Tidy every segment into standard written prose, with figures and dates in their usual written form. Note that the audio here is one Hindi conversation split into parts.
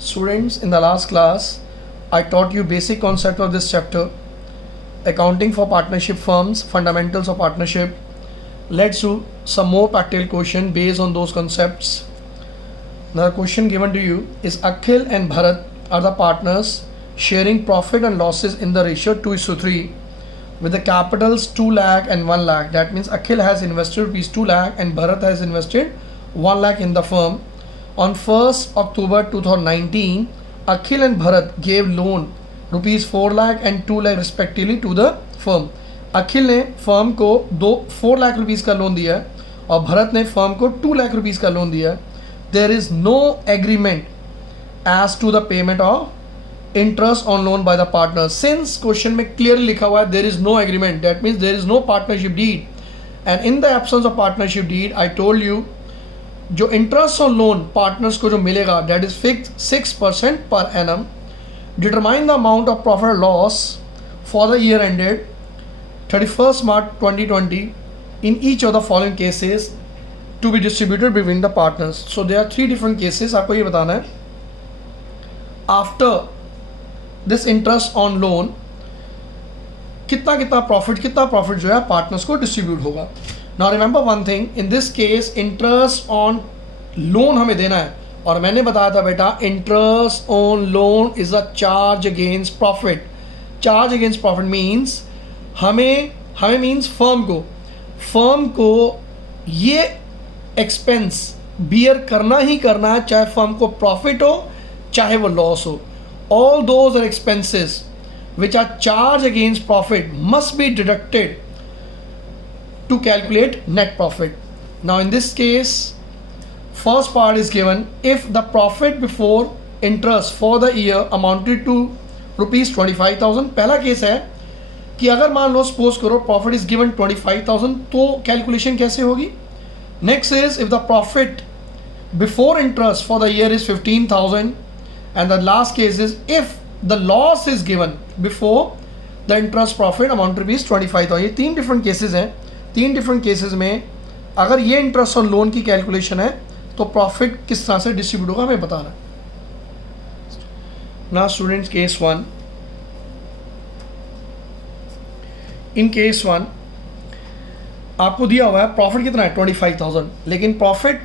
Students, in the last class, I taught you basic concept of this chapter, accounting for partnership firms, fundamentals of partnership. Let's do some more practical question based on those concepts. Now, the question given to you is Akhil and Bharat are the partners sharing profit and losses in the ratio 2:3 with the capitals 2 lakh and 1 lakh. That means Akhil has invested rupees 2 lakh and Bharat has invested 1 lakh in the firm. On 1st October 2019, Akhil and Bharat gave loan rupees 4 lakh and 2 lakh respectively to the firm. अखिल ने फर्म को 4 लाख रुपीज़ का लोन दिया है और भरत ने फर्म को 2 लाख रुपीज़ का लोन दिया है. There is no agreement as to the payment of interest on loan by the partner. Since question में क्लियरली लिखा हुआ है there is no agreement, that means there is no partnership deed. And in the absence of partnership deed I told you जो इंटरेस्ट ऑन लोन पार्टनर्स को जो मिलेगा that is fix 6% per annum. Determine the amount of profit loss for the year ended 31st March 2020 in each of the following cases to be distributed between the partners. So there are 3 different cases. आपको ये बताना है after this interest on loan कितना प्रॉफिट जो है पार्टनर्स को डिस्ट्रीब्यूट होगा. Now remember one thing, in this case interest on loan हमें देना है और मैंने बताया था बेटा interest on loan is a charge against profit. Charge against profit means हमें मीन्स फर्म को ये एक्सपेंस बियर करना ही करना है, चाहे फर्म को प्रॉफिट हो चाहे वो लॉस हो. All those are expenses which are charged against profit must be deducted to calculate net profit. Now in this case, first part is given if the profit before interest for the year amounted to rupees 25,000. पहला केस है कि अगर मान लो सपोज करो प्रॉफिट इज गिवन 25,000 तो कैलकुलेशन कैसे होगी. Next is if the profit before interest for the year is 15,000 and the last case is if the loss is given before the interest profit amount rupees 25,000. ये 3 डिफरेंट केसेज हैं. 3 डिफरेंट केसेज में अगर ये इंटरेस्ट ऑन लोन की कैलकुलेशन है तो प्रॉफिट किस तरह से डिस्ट्रीब्यूट होगा हमें बताना है. Now students, case 1. In case 1 आपको दिया हुआ है प्रॉफिट कितना है 25,000, लेकिन प्रॉफिट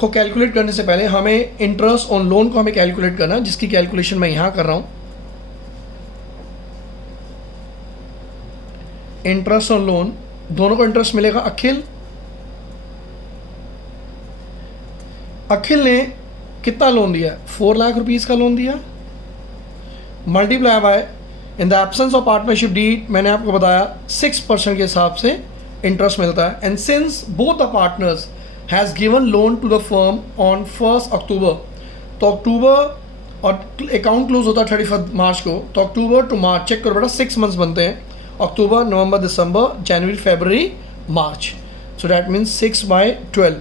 को कैलकुलेट करने से पहले हमें इंटरेस्ट ऑन लोन को हमें कैलकुलेट करना है, जिसकी कैलकुलेशन मैं यहां कर रहा हूं. इंटरेस्ट ऑन लोन दोनों को इंटरेस्ट मिलेगा. अखिल ने कितना लोन दिया, 4 लाख रुपीज़ का लोन दिया, multiply by in the absence of partnership deed मैंने आपको बताया 6% के हिसाब से इंटरेस्ट मिलता है. And since both the partners has given loan to the firm on 1st October, तो अक्टूबर और अकाउंट क्लोज होता है 31 मार्च को, तो अक्टूबर टू मार्च चेक करो बेटा 6 मंथ्स बनते हैं. अक्टूबर, नवंबर, दिसंबर, जनवरी, फरवरी, मार्च. So that means 6/12.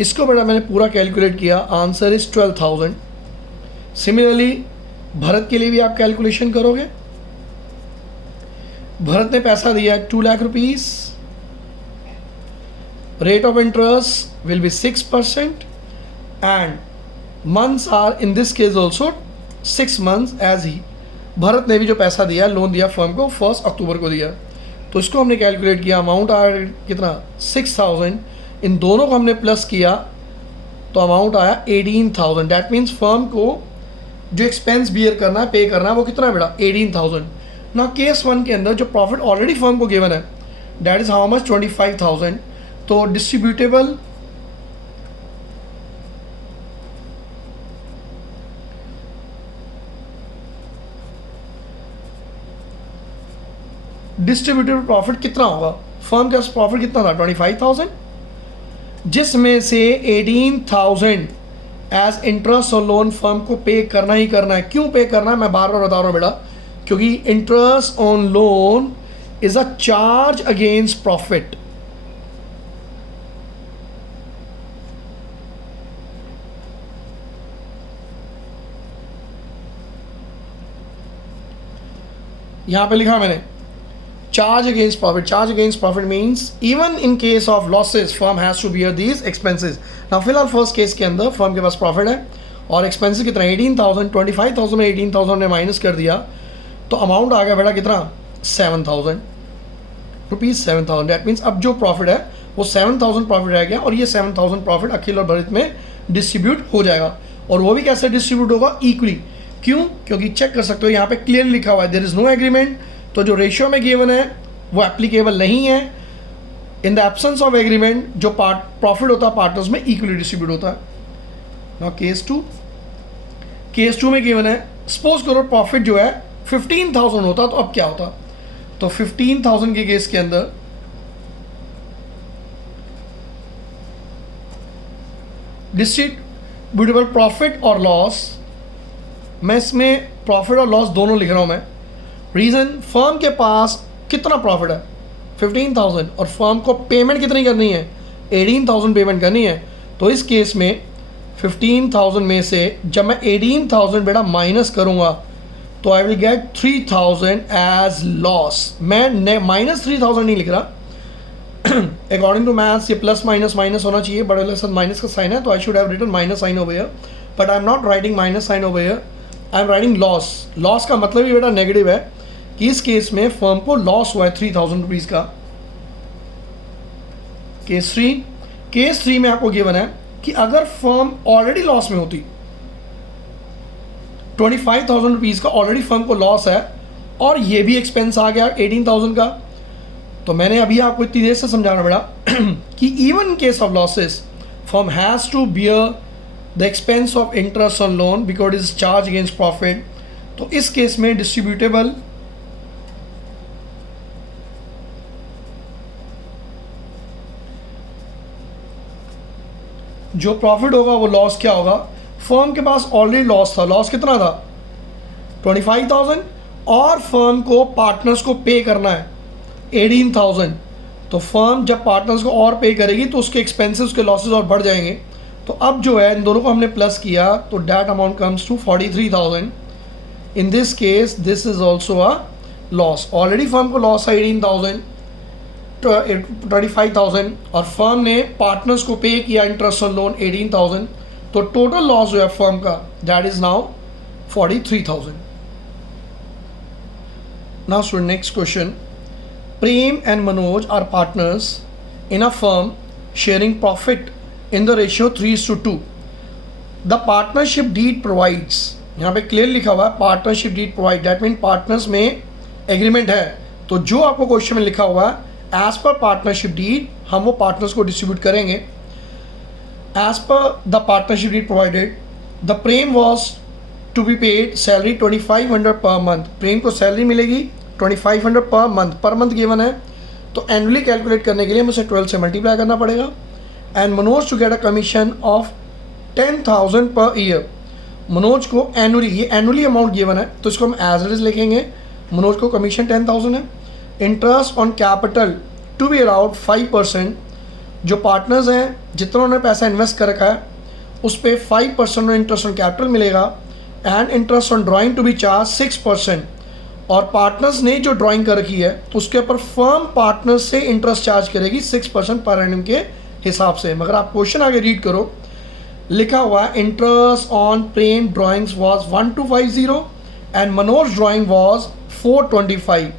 इसको बेटा मैंने पूरा कैलकुलेट किया, आंसर इज 12,000. सिमिलरली भरत के लिए भी आप कैलकुलेशन करोगे. भरत ने पैसा दिया 2 lakh rupees. Rate of interest will be 6% and months are in this case also 6 months as ही. भरत ने भी जो पैसा दिया लोन दिया फर्म को 1 अक्टूबर को दिया, तो इसको हमने कैलकुलेट किया. अमाउंट आया कितना 6,000. इन दोनों को हमने प्लस किया तो अमाउंट आया 18,000. डैट मीन्स फर्म को जो एक्सपेंस बियर करना है पे करना है वो कितना है बेटा 18,000. ना केस 1 के अंदर जो प्रॉफिट ऑलरेडी फर्म को गिवन है दैट इज हाउ मच 25,000. तो डिस्ट्रीब्यूटेबल प्रॉफिट कितना होगा, फर्म का प्रॉफिट कितना था 25,000, जिसमें से 18,000 एज इंटरेस्ट और लोन फर्म को पे करना ही करना है. क्यों पे करना है मैं बार बार बता रहा हूँ बेटा, क्योंकि interest on loan is a charge against profit. यहां पे लिखा मैंने charge against profit. Charge against profit means even in case of losses firm has to bear these expenses. Now फिलहाल फर्स्ट केस के अंदर फर्म के पास प्रॉफिट है और एक्सपेंसिव कितना 18,000, 25,000 में 18,000 ने माइनस कर दिया तो अमाउंट आ गया बेटा कितना 7,000 रुपीज़ 7,000। डैट मीन्स अब जो प्रॉफिट है वो 7,000 प्रॉफिट रह गया और ये 7,000 प्रॉफिट अखिल और भरित में डिस्ट्रीब्यूट हो जाएगा। और वो भी कैसे डिस्ट्रीब्यूट होगा इक्वली। क्यों? क्योंकि चेक कर सकते हो यहाँ पे क्लियर लिखा हुआ है देयर इज़ नो एग्रीमेंट, तो जो रेशियो में गिवन है वो एप्लीकेबल नहीं है। इन द एब्सेंस ऑफ एग्रीमेंट जो प्रॉफिट होता है पार्टनर्स में इक्वली डिस्ट्रीब्यूट होता है। नाउ केस टू में गिवन है सपोज करो प्रॉफिट जो है 15,000 होता तो अब क्या होता। तो 15,000 के केस के अंदर डिस्ट्रीब्यूटेबल प्रॉफिट और लॉस, मैं इसमें प्रॉफिट और लॉस दोनों लिख रहा हूं मैं। रीज़न फर्म के पास कितना प्रॉफिट है 15,000 और फर्म को पेमेंट कितनी करनी है 18,000 पेमेंट करनी है। तो इस केस में 15,000 में से जब मैं 18,000 बेटा माइनस करूंगा तो I will get 3,000 as loss. मैं माइनस 3,000 नहीं लिख रहा, अकॉर्डिंग टू मैथ्स ये प्लस माइनस माइनस होना चाहिए, बड़े वाले साथ माइनस का साइन है तो I should have written minus sign over here, but I am not writing minus sign over here, I am writing loss. Loss का मतलब ही बेटा नेगेटिव है कि इस केस में फर्म को लॉस हुआ है 3,000 रुपीज़ का। केस थ्री में आपको गिवन है कि अगर फर्म ऑलरेडी लॉस में होती 25,000 रुपीज़ का ऑलरेडी फर्म को लॉस है और ये भी एक्सपेंस आ गया 18,000 का, तो मैंने अभी आपको इतनी देर से समझाना पड़ा कि even in case of losses firm has to bear the expense of interest on loan because is charge against profit. तो इस केस में डिस्ट्रीब्यूटेबल जो प्रॉफिट होगा वो लॉस क्या होगा। फर्म के पास ऑलरेडी लॉस था, लॉस कितना था 25,000 और फर्म को पार्टनर्स को पे करना है 18,000। तो फर्म जब पार्टनर्स को और पे करेगी तो उसके एक्सपेंसेस उसके लॉसेस और बढ़ जाएंगे। तो अब जो है इन दोनों को हमने प्लस किया तो that amount comes to 43,000। In this case this is also a loss. Already firm को लॉस है 18,000 25,000 और फर्म ने पार्टनर्स को पे किया इंटरेस्ट ऑन लोन 18,000, तो टोटल लॉस जो है फर्म का that is now 43,000। Now student next question, Prem and Manoj are partners in a firm sharing profit in the ratio 3:2। The partnership deed provides, यहाँ पे क्लियर लिखा हुआ है partnership deed provide, that mean partners में एग्रीमेंट है। तो जो आपको क्वेश्चन में लिखा हुआ है एज पर पार्टनरशिप डीड हम वो पार्टनर्स को डिस्ट्रीब्यूट करेंगे। As per the partnership deed provided the Prem was to be paid salary 2,500 per month. प्रेम को सैलरी मिलेगी 2,500 पर मंथ गिवन है, तो एनुअली कैलकुलेट करने के लिए मुझे 12 से मल्टीप्लाई करना पड़ेगा। And Manoj to get a commission of 10,000 per year. Manoj को एनुअली, ये एनुअली अमाउंट गिवन है तो इसको हम एज इट इज लिखेंगे। मनोज को कमीशन 10,000 है। Interest on capital to be around 5%। जो पार्टनर्स हैं जितना उन्होंने पैसा इन्वेस्ट कर रखा है उस पर 5% इंटरेस्ट ऑन कैपिटल मिलेगा। And interest on drawing to be charge 6%। और पार्टनर्स ने जो ड्राइंग कर रखी है उसके ऊपर फर्म पार्टनर्स से इंटरेस्ट चार्ज करेगी 6% पर एनम के हिसाब से। मगर आप क्वेश्चन आगे रीड करो, लिखा हुआ interest on Prem drawings was 1,250 and Manoj drawing was 425।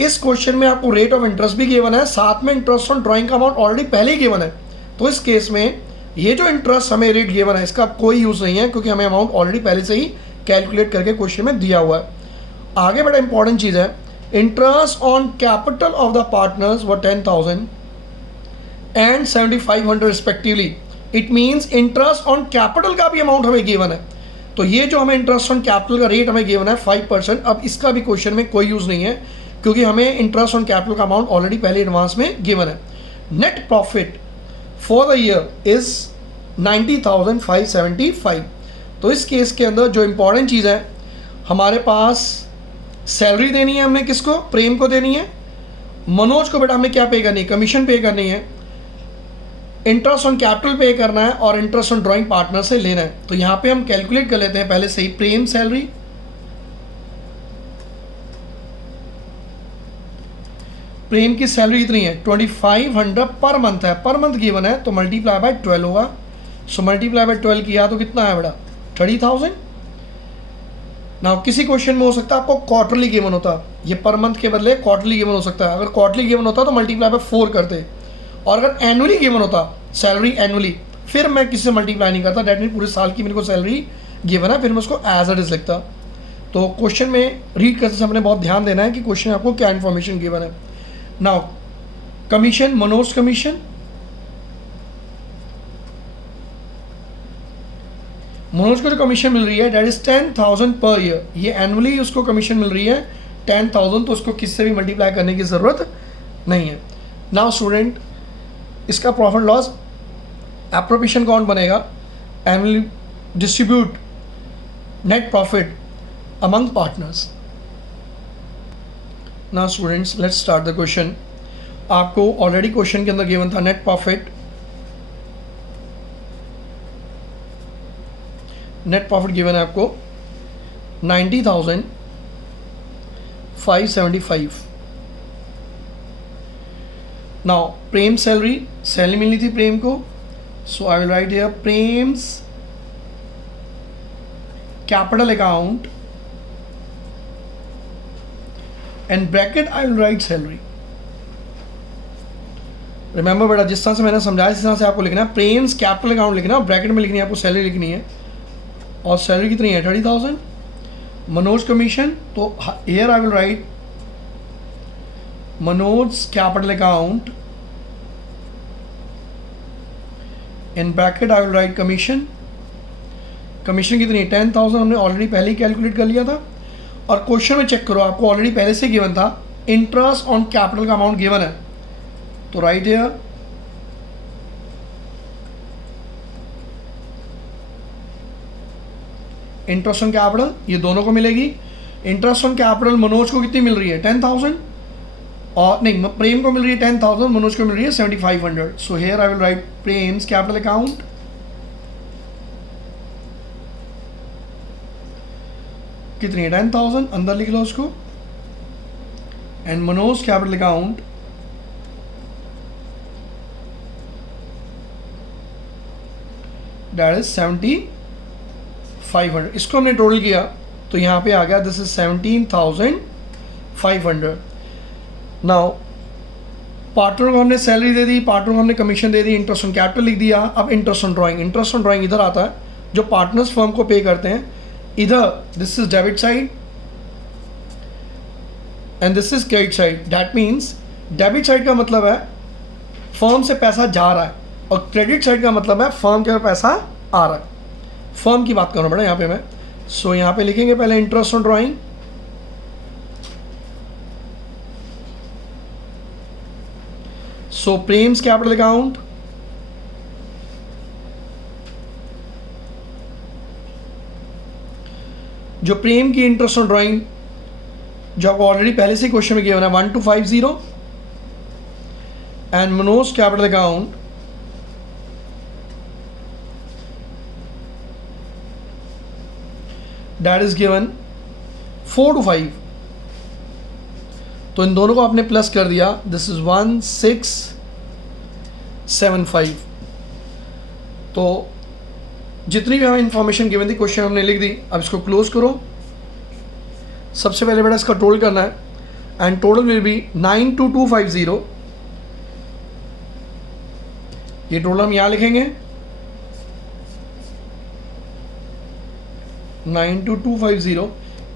इस क्वेश्चन में आपको रेट ऑफ इंटरेस्ट भी गिवन है, साथ में इंटरेस्ट ऑन ड्राइंग का अमाउंट ऑलरेडी पहले ही गिवन है। तो इस केस में ये जो इंटरेस्ट हमें रेट गिवन है इसका कोई यूज़ नहीं है क्योंकि हमें अमाउंट ऑलरेडी पहले से ही कैलकुलेट करके क्वेश्चन में दिया हुआ है। आगे बड़ा इंपॉर्टेंट चीज़ है, interest on capital of the partners व 10,000 and 7,500 respectively. It means interest on capital का भी अमाउंट हमें गिवन है। तो ये जो हमें इंटरेस्ट ऑन कैपिटल का रेट हमें गिवन है 5%, अब इसका भी क्वेश्चन में कोई यूज़ नहीं है क्योंकि हमें इंटरेस्ट ऑन कैपिटल का अमाउंट ऑलरेडी पहले एडवांस में गिवन है। Net profit for the year is 90,575। तो इस केस के अंदर जो इंपॉर्टेंट चीज़ है, हमारे पास सैलरी देनी है, हमने किसको, प्रेम को देनी है। मनोज को बेटा हमें क्या पे करनी है, कमीशन पे करनी है। इंटरेस्ट ऑन कैपिटल पे करना है और इंटरेस्ट ऑन ड्राइंग पार्टनर से लेना है। तो यहाँ पे हम कैलकुलेट कर लेते हैं पहले से ही। प्रेम सैलरी, प्रेम की सैलरी कितनी है 2,500 पर मंथ है, पर मंथ गिवन है तो मल्टीप्लाई बाय 12 होगा। सो मल्टीप्लाई बाय 12 किया तो कितना है बेटा 30,000। ना किसी क्वेश्चन में हो सकता है आपको क्वार्टरली गिवन होता, ये पर मंथ के बदले क्वार्टरली गिवन हो सकता है। अगर क्वार्टरली गिवन होता तो मल्टीप्लाई बाय 4 करते, और अगर एनुअली गिवन होता सैलरी एनुअली, फिर मैं किसी से मल्टीप्लाई नहीं करता, डेट मीन पूरे साल की मेरे को सैलरी गिवन है, फिर मैं उसको एज इट इज लिखता। तो क्वेश्चन में रीड करते समय बहुत ध्यान देना है कि क्वेश्चन में आपको क्या इन्फॉर्मेशन गिवन है। Now commission, Manoj commission, Manoj को जो कमीशन मिल रही है डेट इज 10,000 पर ईयर, ये एनुअली उसको कमीशन मिल रही है 10,000, तो उसको किससे भी मल्टीप्लाई करने की ज़रूरत नहीं है। नाउ स्टूडेंट, इसका प्रॉफिट लॉस एप्रोप्रिएशन कौन बनेगा, annually distribute net profit among partners. Now students, let's start the question. आपको ऑलरेडी क्वेश्चन के अंदर गिवन था net profit, net profit given है आपको 90,575। नाउ प्रेम सैलरी मिलनी थी प्रेम को, so I will write here Prem's capital account and bracket I will write salary. Remember बेटा, जिस तरह से मैंने समझाया इस तरह से आपको लिखना है, प्रेम्स कैपिटल अकाउंट लिखना है, ब्रैकेट में लिखनी है आपको सैलरी लिखनी है, और सैलरी कितनी है 30,000। मनोज कमीशन, तो here I will right Manoj capital account, in bracket I will write commission. Commission कितनी है 10,000, हमने ऑलरेडी पहले ही कैलकुलेट कर लिया था। और क्वेश्चन में चेक करो, आपको ऑलरेडी पहले से गिवन था इंटरेस्ट ऑन कैपिटल का अमाउंट गिवन है, तो right here interest on capital, ये दोनों को मिलेगी। इंटरेस्ट ऑन कैपिटल मनोज को कितनी मिल रही है 10,000, और नहीं प्रेम को मिल रही है 10,000, मनोज को मिल रही है 7,500। So here I will right Prem's capital account, कितनी है 10,000, अंदर लिख लो उसको, and Manoj capital account that is 7,500। इसको हमने टोटल किया तो यहाँ पे आ गया दिस इज 17,500। नाउ पार्टनर को हमने सैलरी दे दी, पार्टनर को हमने commission they the, interest on capital लिख दिया। अब interest on drawing, interest on drawing इधर आता है, जो पार्टनर्स फर्म को पे करते हैं, इधर this is debit side and this is credit side. That means debit side का मतलब है फर्म से पैसा जा रहा है, और क्रेडिट साइड का मतलब है फर्म के पैसा आ रहा है। फर्म की बात करो बेटा यहाँ पे मैं, सो यहाँ पे लिखेंगे पहले interest on drawing, so Prem's capital account, जो प्रेम की इंटरेस्ट ऑन ड्राइंग जो आपको ऑलरेडी पहले से क्वेश्चन में गिवन है 1250, and Manoj capital account that is given 425। तो इन दोनों को आपने प्लस कर दिया, दिस इज 1675। तो जितनी भी हमें इंफॉर्मेशन गिवन थी क्वेश्चन हमने लिख दी। अब इसको क्लोज करो। सबसे पहले बेटा इसका टोटल करना है, एंड टोटल विल बी 92250। ये टोटल हम यहाँ लिखेंगे 92250।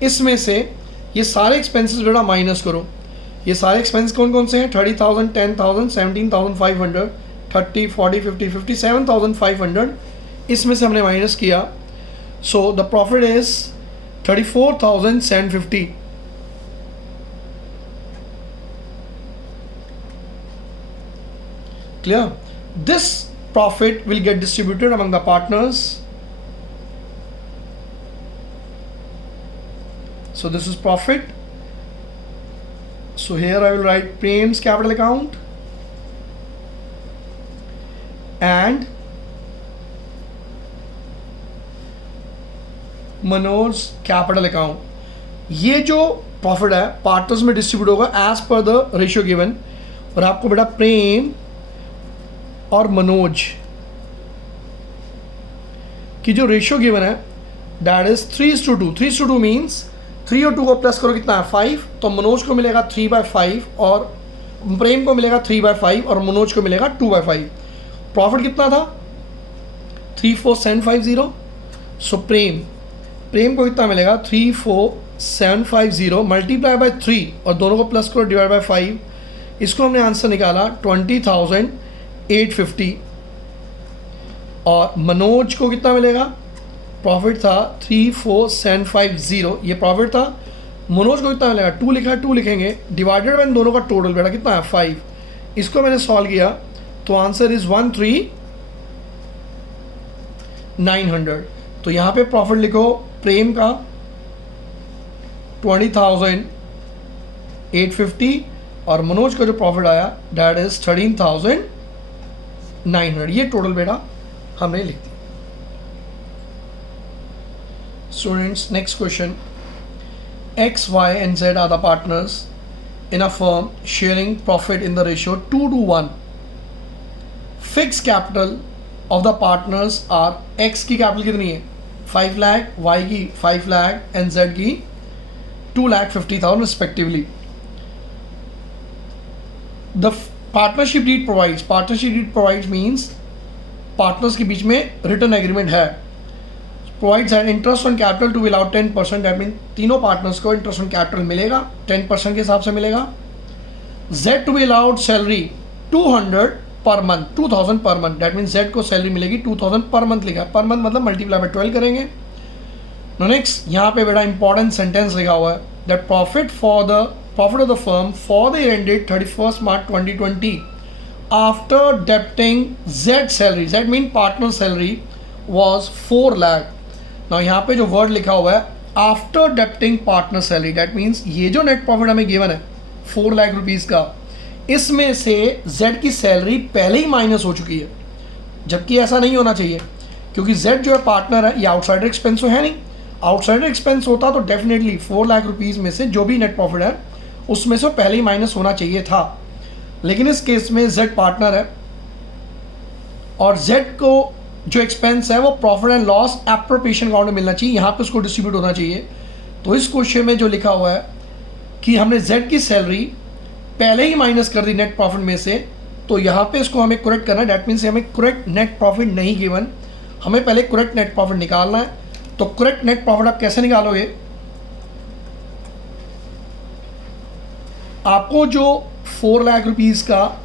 इसमें से ये सारे एक्सपेंसेस बेटा माइनस करो। ये सारे एक्सपेंस कौन कौन से हैं 30,000, 10,000, 17,500, 30, 40, 50, 57,500। इसमें से हमने माइनस किया, so the profit is 34,750। Clear? This profit will get distributed among the partners. So this is profit. So here I will write Prem's capital account and Manoj's capital account. ये जो प्रॉफिट है पार्टनर्स में डिस्ट्रीब्यूट होगा as per the ratio given. और आपको बेटा प्रेम और मनोज की जो रेशियो गिवन है दैट इज 3:2. 3:2 मीन्स 3 और 2 को प्लस करो कितना है 5, तो मनोज को मिलेगा 3/5 और प्रेम को मिलेगा 3/5 और मनोज को मिलेगा 2/5. प्रॉफिट कितना था 34750. सो प्रेम को कितना मिलेगा 34750 मल्टीप्लाई बाय 3 और दोनों को प्लस करो डिवाइड बाय 5. इसको हमने आंसर निकाला 20,850. और मनोज को कितना मिलेगा, प्रॉफिट था 34750, ये प्रॉफिट था. मनोज को कितना मिलेगा 2 लिखा है, 2 लिखेंगे डिवाइडेड बाय दोनों का टोटल बेटा कितना है 5. इसको मैंने सॉल्व किया तो आंसर इज 13,900. तो यहाँ पे प्रॉफिट लिखो प्रेम का 20,850 और मनोज का जो प्रॉफिट आया दैट इज 13,900. ये टोटल बेटा हमने लिख दी. Students next question. X, Y and Z are the partners in a firm sharing profit in the ratio 2:1. Fixed capital of the partners are X की कैपिटल कितनी है 5 लाख, Y की 5 लाख and Z की 2,50,000 respectively. The partnership deed provides means partners के बीच में रिटर्न एग्रीमेंट है. Provides an interest on capital to will out 10%. That mean तीनों पार्टनर्स को इंटरेस्ट ऑन कैपिटल मिलेगा 10% के हिसाब से मिलेगा. Z to be allowed salary 200 per month, 2000 per month. That mean Z को सैलरी मिलेगी 2000 पर मंथ लिखा है. पर मंथ मतलब मल्टीप्लाई बाय 12 करेंगे. नेक्स्ट यहाँ पे बेटा इंपॉर्टेंट सेंटेंस लिखा हुआ है that profit of the firm for the year ended 31 March 2020 after debiting Z salary, Z mean partner salary was 4 lakh. Now यहाँ पे जो वर्ड लिखा हुआ है after debiting partner salary, that means ये जो नेट प्रॉफिट हमें गिवन है 4 लाख रुपीज़ का, इसमें से Z की सैलरी पहले ही माइनस हो चुकी है. जबकि ऐसा नहीं होना चाहिए क्योंकि Z जो है पार्टनर है, ये आउटसाइडर एक्सपेंस तो है नहीं. आउटसाइडर एक्सपेंस होता तो डेफिनेटली 4 लाख रुपीज़ में से जो भी नेट प्रॉफिट है उसमें से पहले ही माइनस होना चाहिए था. लेकिन इस केस में Z पार्टनर है और Z को जो एक्सपेंस है वो profit and loss appropriation account में मिलना चाहिए, यहाँ पे उसको डिस्ट्रीब्यूट होना चाहिए. तो इस क्वेश्चन में जो लिखा हुआ है कि हमने Z की सैलरी पहले ही माइनस कर दी नेट प्रॉफिट में से, तो यहाँ पे इसको हमें करेक्ट करना है. डैट मीन्स हमें करेक्ट नेट प्रॉफिट नहीं गिवन, हमें पहले करेक्ट नेट प्रॉफिट निकालना है. तो करेक्ट नेट प्रॉफिट आप कैसे निकालोगे, आपको जो 4 लाख रुपीज़ का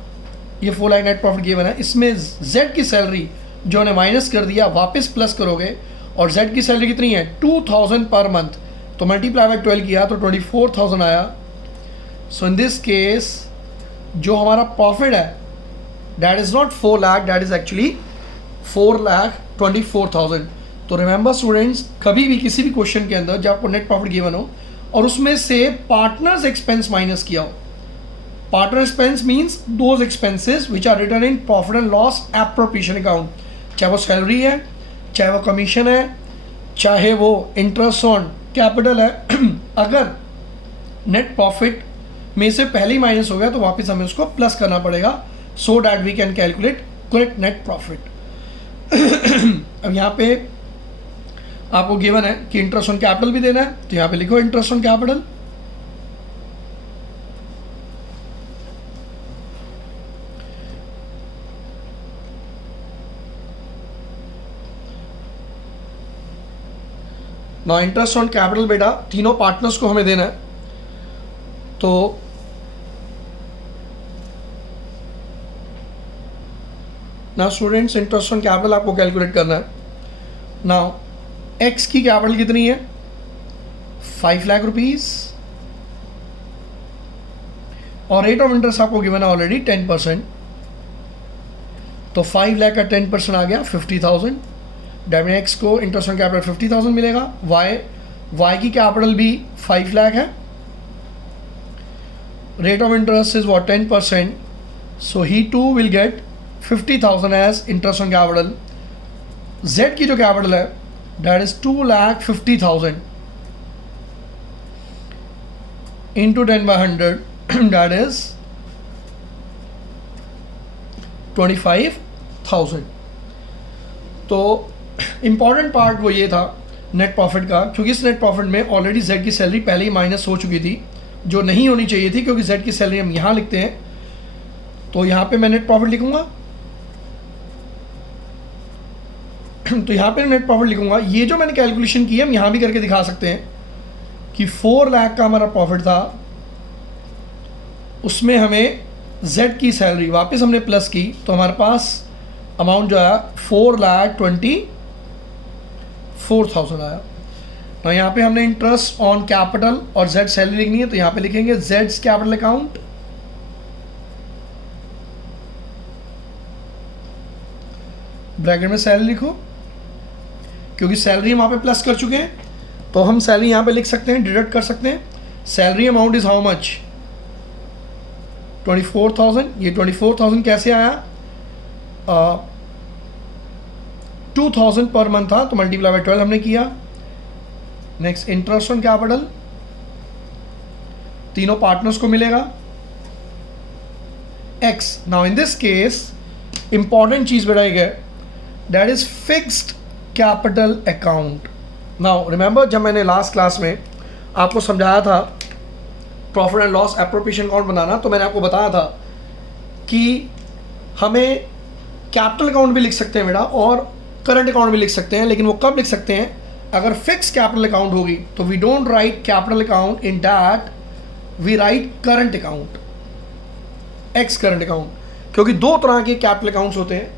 ये 4 लाख नेट प्रॉफिट गिवन है, इसमें Z की सैलरी जो हमने माइनस कर दिया वापस प्लस करोगे और Z की सैलरी कितनी है 2000 पर मंथ, तो मल्टीप्लाई बाय 12 किया तो 24,000 आया. सो इन दिस केस जो हमारा प्रॉफिट है that is not 4 lakh, that is actually 4,24,000. तो रिमेंबर स्टूडेंट्स, कभी भी किसी भी क्वेश्चन के अंदर जब आपको नेट प्रॉफिट गिवन हो और उसमें से पार्टनर्स एक्सपेंस माइनस किया हो, partner expense means those expenses which are return in profit and loss appropriation account, चाहे वो सैलरी है, चाहे वो कमीशन है, चाहे वो इंटरेस्ट ऑन कैपिटल है. अगर नेट प्रॉफिट में से पहले ही माइनस हो गया तो वापस हमें उसको प्लस करना पड़ेगा so that we can calculate correct net profit. अब यहाँ पे आपको गिवन है कि इंटरेस्ट ऑन कैपिटल भी देना है, तो यहाँ पे लिखो इंटरेस्ट ऑन कैपिटल. ना इंटरेस्ट ऑन कैपिटल बेटा तीनों पार्टनर्स को हमें देना है, तो ना स्टूडेंट्स इंटरेस्ट ऑन कैपिटल आपको कैलकुलेट करना है. ना एक्स की कैपिटल कितनी है 5 लाख रुपीज़ और रेट ऑफ इंटरेस्ट आपको गिवन है ऑलरेडी 10%, तो 5 लाख का 10% आ गया 50,000. डेबिट एक्स को इंटरेस्ट ऑन कैपिटल 50,000 मिलेगा. वाई की कैपिटल भी 5 लाख है, rate of interest is what 10%, so he to will get 50,000 as interest on capital. Z की जो कैपिटल है that is 2,50,000 into 10/100 that is 25,000. तो इम्पॉर्टेंट पार्ट वो ये था नेट प्रॉफिट का, क्योंकि इस नेट प्रॉफिट में ऑलरेडी जेड की सैलरी पहले ही माइनस हो चुकी थी, जो नहीं होनी चाहिए थी, क्योंकि जेड की सैलरी हम यहाँ लिखते हैं। तो यहाँ पे मैं नेट प्रॉफिट लिखूंगा तो यहाँ पे नेट प्रॉफिट लिखूंगा। ये जो मैंने कैलकुलेशन की है हम यहाँ भी करके दिखा सकते हैं कि 4 लाख का हमारा प्रॉफिट था, उसमें हमें जेड की सैलरी वापस हमने प्लस की, तो हमारे पास अमाउंट जो आया 4,24,000 आया। तो यहाँ पे हमने इंटरेस्ट ऑन कैपिटल और जेड सैलरी लिखनी है, तो यहाँ पे लिखेंगे जेड्स कैपिटल अकाउंट, ब्रैकेट में सैलरी लिखो, क्योंकि सैलरी हम वहाँ पे प्लस कर चुके हैं, तो हम सैलरी यहाँ पे लिख सकते हैं, डिडक्ट कर सकते हैं। Salary amount is how much, 24,000। ये 24,000 कैसे आया, 2,000 पर मंथ था, तो मल्टीप्लाई बाय 12 हमने किया। नेक्स्ट इंटरेस्ट ऑन कैपिटल, तीनों पार्टनर्स को मिलेगा x। Now in this case important चीज बताई गई, that is fixed capital account. Now remember, जब मैंने लास्ट क्लास में आपको समझाया था profit and loss appropriation account बनाना, तो मैंने आपको बताया था कि हमें कैपिटल अकाउंट भी लिख सकते हैं बेटा और करंट अकाउंट भी लिख सकते हैं, लेकिन वो कब लिख सकते हैं, अगर फिक्स कैपिटल अकाउंट होगी तो we don't write capital account, in that we write current account, X current account. क्योंकि दो तरह के कैपिटल अकाउंट्स होते हैं,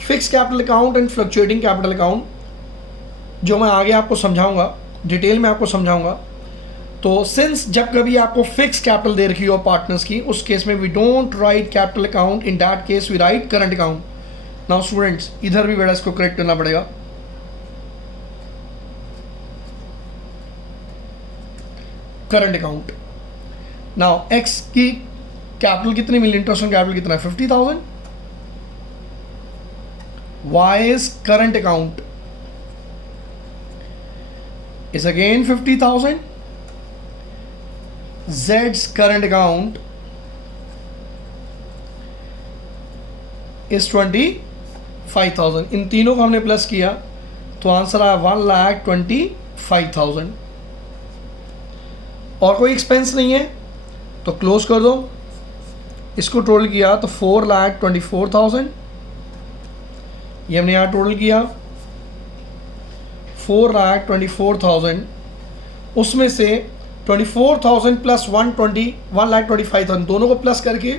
fix capital account and fluctuating capital account, जो मैं आगे आपको समझाऊंगा, डिटेल में आपको समझाऊंगा। तो सिंस जब कभी आपको फिक्स कैपिटल दे रखी हो पार्टनर्स की, उस केस में we don't write capital account, in that case we write current account. Now students, इधर भी बेटा इसको करेक्ट करना पड़ेगा। Current account. नाउ एक्स की कैपिटल कितनी मिली, इंटरेस्ट ऑन कैपिटल कितना है, 50,000। Y is current account is again 50,000. Z's current account is 25,000. इन तीनों को हमने प्लस किया तो आंसर आया 1,25,000। और कोई एक्सपेंस नहीं है तो क्लोज कर दो। इसको टोटल किया तो 4,24,000। ये हमने यहाँ टोटल किया 4,24,000, उसमें से 24,000 प्लस 1,25,000 दोनों को प्लस करके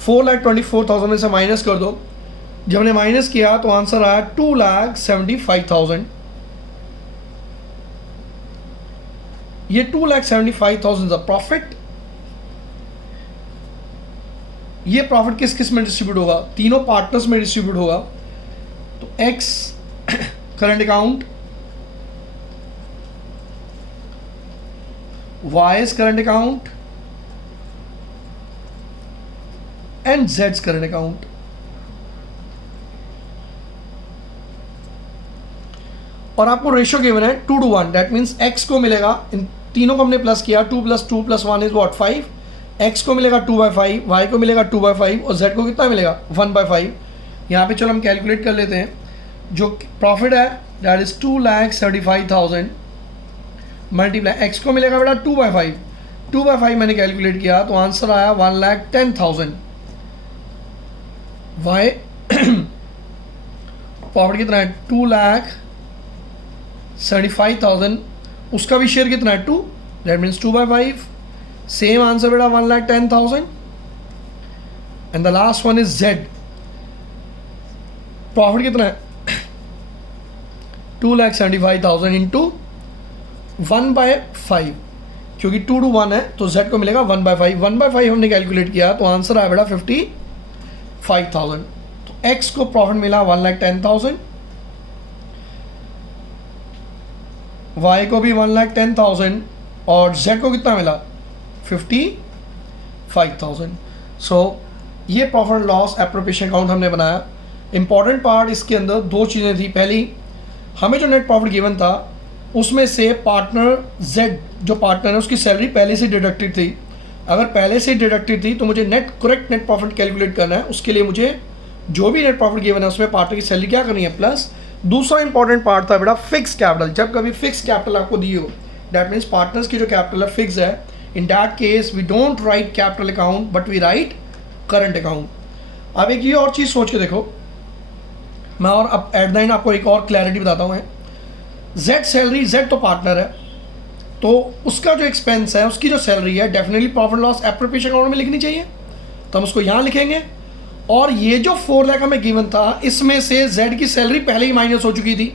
4,24,000 में से माइनस कर दो। जब हमने माइनस किया तो आंसर आया 2,75,000। ये 2,75,000 प्रॉफिट। ये प्रॉफिट किस किस में डिस्ट्रीब्यूट होगा, तीनों पार्टनर्स में डिस्ट्रीब्यूट होगा। तो x current account, Y's current account and Z's current account। और आपको रेशियो गिवन है 2:1, दैट मीन्स x को मिलेगा, इन तीनों को हमने प्लस किया, 2 + 2 + 1 इज व्हाट 5। x को मिलेगा 2/5, y को मिलेगा 2/5 और z को कितना मिलेगा 1/5। यहाँ पे चलो हम कैलकुलेट कर लेते हैं। जो प्रॉफिट है दैट इज 2,75,000 मल्टीप्लाई एक्स को मिलेगा बेटा 2/5। 2/5 मैंने कैलकुलेट किया तो आंसर आया 1,10,000। वाई प्रॉफिट कितना है 2,75,000, उसका भी शेयर कितना है 2, दैट मीन्स 2/5। सेम आंसर बेटा 1,10,000। And the last one is Z. Profit कितना है 2,75,000 इंटू 1/5, क्योंकि 2:1 है तो z को मिलेगा 1/5। 1/5 हमने कैलकुलेट किया तो आंसर आया बेटा 55,000। तो x को प्रॉफिट मिला 1,10,000, y को भी 1,10,000 और z को कितना मिला 55,000। सो ये प्रॉफिट लॉस एप्रोप्रिएशन अकाउंट हमने बनाया। इंपॉर्टेंट पार्ट इसके अंदर दो चीज़ें थी। पहली, हमें जो नेट प्रॉफिट गिवन था उसमें से पार्टनर Z जो पार्टनर है उसकी सैलरी पहले से डिडक्टेड थी। अगर पहले से डिडक्टेड थी तो मुझे करेक्ट नेट प्रॉफिट कैलकुलेट करना है। उसके लिए मुझे जो भी नेट प्रॉफिट गिवन है उसमें पार्टनर की सैलरी क्या करनी है प्लस, दूसरा इंपॉर्टेंट पार्ट था बेटा फिक्स कैपिटल। जब कभी फिक्स कैपिटल आपको दी हो, दैट मीन्स पार्टनर्स की जो कैपिटल है फिक्स है, in that case we don't write capital account but we write current account. अब एक ये और चीज़ सोच के देखो, मैं और अब एट द एंड आपको एक और क्लैरिटी बताता हूँ। जेड सैलरी, जेड तो पार्टनर है, तो उसका जो एक्सपेंस है, उसकी जो सैलरी है, definitely profit loss appropriation account में लिखनी चाहिए, तो हम उसको यहाँ लिखेंगे। और ये जो 4 लाख हमें गिवन था, इसमें से जेड की सैलरी पहले ही माइनस हो चुकी थी।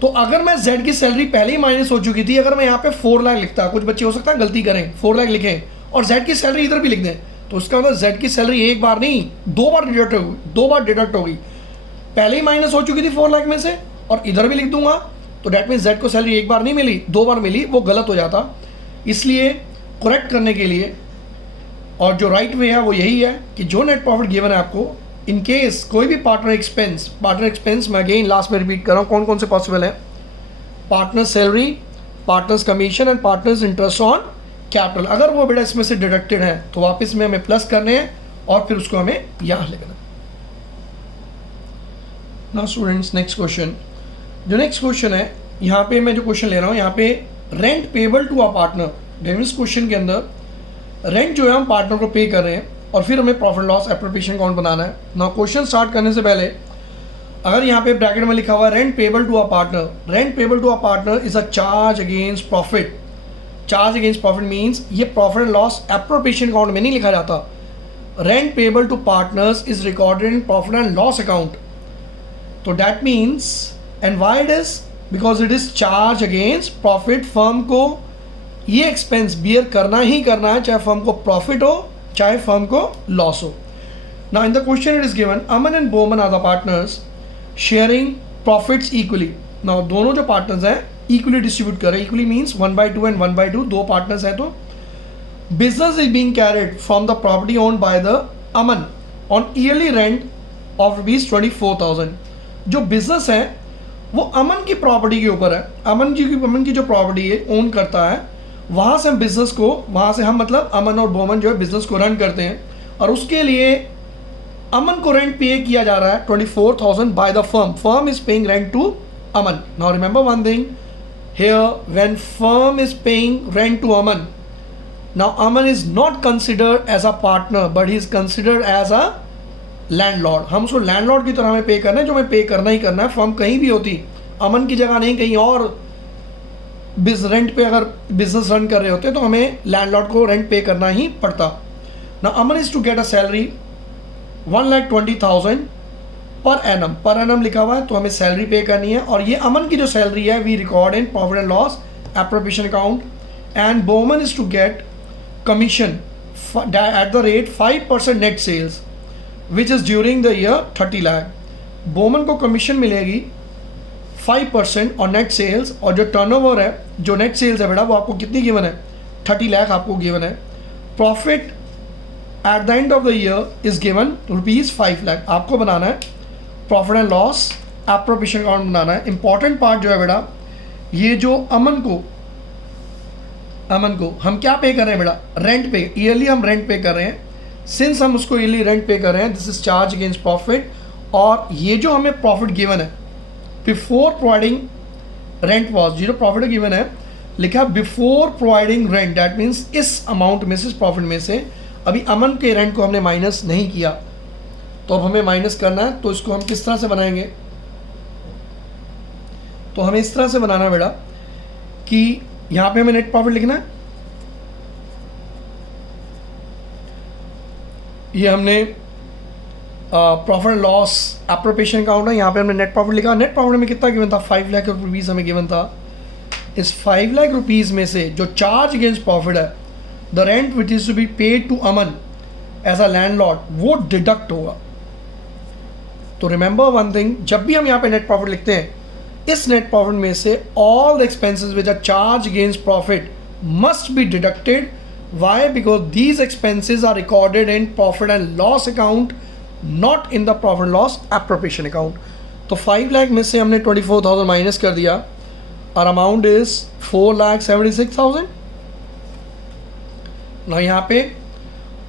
तो अगर मैं जेड की सैलरी पहले ही माइनस हो चुकी थी, अगर मैं यहाँ पे 4 लाख लिखता, कुछ बच्चे हो सकता है गलती करें 4 लाख लिखें और जेड की सैलरी इधर भी लिख दें, तो उसका मतलब जेड की सैलरी एक बार नहीं 2 बार डिडक्ट होगी, 2 बार डिडक्ट होगी। पहले ही माइनस हो चुकी थी 4 लाख में से, और इधर भी लिख दूंगा, तो डेट मीन जेड को सैलरी एक बार नहीं मिली, 2 बार मिली, वो गलत हो जाता। इसलिए करेक्ट करने के लिए और जो राइट वे है वो यही है कि जो नेट प्रॉफिट गिवन है आपको, इन केस कोई भी पार्टनर एक्सपेंस मैं अगेन लास्ट में रिपीट कर रहा हूँ कौन कौन से पॉसिबल है, partner salary, partners commission and partners interest on capital. अगर वो बेटा इसमें से डिडक्टेड है तो वापस में हमें प्लस करने हैं और फिर उसको हमें यहाँ लिखना। नाउ स्टूडेंट्स, नेक्स्ट क्वेश्चन, जो नेक्स्ट क्वेश्चन है, यहाँ पे मैं जो क्वेश्चन ले रहा हूँ, यहाँ पे rent payable to a partner. डेविस क्वेश्चन के अंदर रेंट जो है हम पार्टनर को पे कर रहे हैं और फिर हमें प्रॉफिट लॉस एप्रोप्रिएशन अकाउंट बनाना है। नाउ क्वेश्चन स्टार्ट करने से पहले अगर यहाँ पे ब्रैकेट में लिखा हुआ है rent payable to a partner, rent payable to a partner is a charge against profit. Charge against profit means ये profit and loss appropriation account में नहीं लिखा जाता। Rent payable to partners is recorded in profit and loss account. तो that means and why it is because it is charge against profit. Firm को ये एक्सपेंस बियर करना ही करना है, चाहे फर्म को प्रॉफिट हो चाहे फर्म को लॉस हो। Now in the question it is given Aman and Boman are the partners sharing profits equally. Now दोनों जो पार्टनर्स हैं इक्वली डिस्ट्रीब्यूट कर रहे हैं, इक्वली मीन्स 1/2 एंड 1/2, दो पार्टनर्स हैं। तो business is being carried from the property owned by the Aman on yearly rent of ₹24,000। जो बिजनेस है वो अमन की प्रॉपर्टी के ऊपर है, अमन की जो प्रॉपर्टी है ओन करता है, वहाँ से हम बिजनेस को, वहाँ से हम मतलब अमन और बोमन जो है बिजनेस को रन करते हैं, और उसके लिए अमन को रेंट पे किया जा रहा है 24,000 by the firm. Firm is paying rent to Aman. Now remember one thing here, when firm is paying rent to Aman, now Aman is not considered as a partner but he is considered as a landlord. हम उसको लैंडलॉर्ड की तरह हमें पे करना है, जो हमें पे करना ही करना है। फर्म कहीं भी होती, अमन की जगह नहीं, कहीं और रेंट पे अगर बिजनेस रन कर रहे होते तो हमें लैंडलॉर्ड को रेंट पे करना ही पड़ता। ना Aman is to get a salary 1,20,000 per annum, per annum लिखा हुआ है तो हमें सैलरी पे करनी है, और ये अमन की जो सैलरी है we record in profit and loss appropriation account. And Boman is to get commission at the rate 5% net sales which is during the year 30 lakh. Boman को कमीशन मिलेगी 5% और नेट सेल्स, और जो टर्नओवर है, जो नेट सेल्स है बेटा वो आपको कितनी गिवन है, 30 लाख आपको गिवन है। Profit at the end of the year is given ₹5 lakh. आपको बनाना है profit and loss appropriation account बनाना है। इंपॉर्टेंट पार्ट जो है बेटा, ये जो अमन को हम क्या पे कर रहे हैं बेटा, रेंट पे, ईयरली हम रेंट पे कर रहे हैं। सिंस हम उसको ईयरली रेंट पे कर रहे हैं, this is charge against profit. और ये जो हमें प्रॉफिट गिवन है बिफोर प्रोवाइडिंग रेंट वॉज, जो प्रॉफिट गिवन है लिखा before providing rent, that means इस अमाउंट में से, इस प्रॉफिट में से अभी अमन के रेंट को हमने माइनस नहीं किया, तो अब हमें माइनस करना है। तो इसको हम किस तरह से बनाएंगे, तो हमें इस तरह से बनाना है बेटा कि यहाँ पे हमें नेट प्रॉफिट लिखना है, ये हमने profit and loss appropriation account है, यहाँ पे हमने नेट प्रॉफिट लिखा। नेट प्रॉफिट में कितना गिवन था, 5 लाख रुपीज़ हमें गिवन था। इस 5 लाख रुपीज़ में से जो चार्ज अगेंस्ट प्रॉफिट है, the rent which is to be paid to Aman as a landlord, वो डिडक्ट होगा। तो रिमेंबर वन थिंग, जब भी हम यहाँ पे नेट प्रॉफिट लिखते हैं, इस नेट प्रॉफिट में से all the expenses which are charge against profit must be deducted. Why? Because these expenses are recorded in profit and loss account, not in the profit loss appropriation account. तो 5 लाख में से हमने 24,000 माइनस कर दिया, और अमाउंट इज 4,76,000। ना यहाँ पे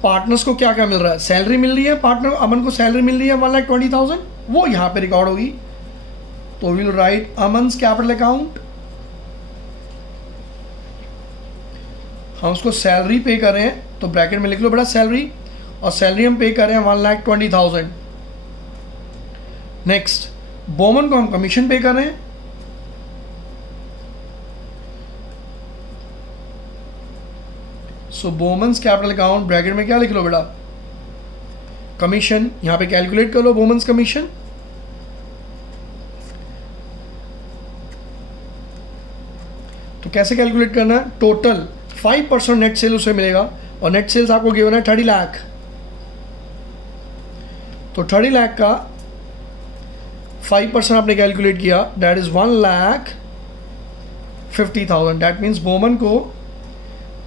पार्टनर्स को क्या क्या मिल रहा है, सैलरी मिल रही है, पार्टनर अमन को सैलरी मिल रही है 1,20,000, वो यहाँ पे रिकॉर्ड होगी। तो will write Aman's capital account, हम उसको सैलरी पे कर रहे हैं तो ब्रैकेट में लिख लो बेटा सैलरी, और सैलरी हम पे कर रहे हैं 1,20,000। नेक्स्ट बोमन को हम कमीशन पे कर रहे हैं, सो बोमन्स कैपिटल अकाउंट ब्रैकेट में क्या लिख लो बेटा कमीशन, यहां पे कैलकुलेट कर लो बोमन्स कमीशन। तो कैसे कैलकुलेट करना है, टोटल 5% नेट सेल उसे मिलेगा, और नेट सेल्स आपको गिवन है 30 लाख, तो 30 लाख का 5% आपने कैलकुलेट किया, that is 1,50,000। That means Boman को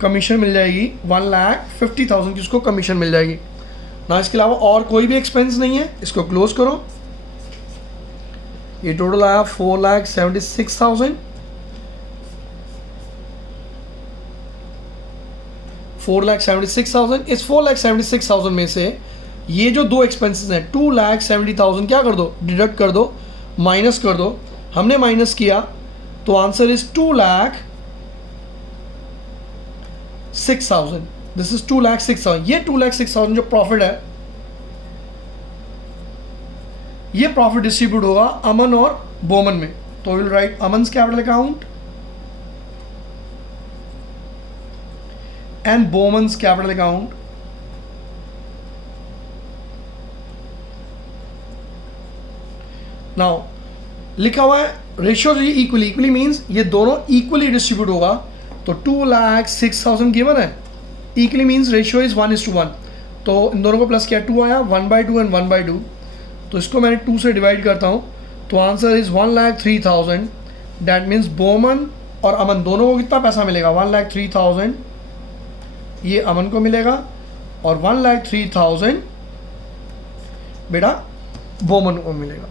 कमीशन मिल जाएगी 1,50,000 की, उसको कमीशन मिल जाएगी ना। इसके अलावा और कोई भी एक्सपेंस नहीं है, इसको क्लोज करो। ये टोटल आया 4,76,000। 4,76,000, इस 4,76,000 में से ये जो दो एक्सपेंसेस हैं 2,70,000 क्या कर दो, डिडक्ट कर दो, माइनस कर दो। हमने माइनस किया तो आंसर इज 2,06,000। This is 2,06,000। ये 2,06,000 जो प्रॉफिट है, ये प्रॉफिट डिस्ट्रीब्यूट होगा अमन और बोमन में। तो will write Aman's capital account and Boman's capital account. Now लिखा हुआ है रेशियो इक्वली, इक्वली मीन्स ये दोनों इक्वली डिस्ट्रीब्यूट होगा। तो 2,06,000 गिवन है, इक्वली मीन्स रेशियो इज 1:1। तो इन दोनों को प्लस किया, 2 आया, 1/2 एंड 1/2। तो इसको मैंने 2 से डिवाइड करता हूँ, तो answer is 1,03,000। That means Boman और अमन दोनों को कितना पैसा मिलेगा, 1,03,000 ये अमन को मिलेगा, और 1,03,000 बेटा बोमन को मिलेगा।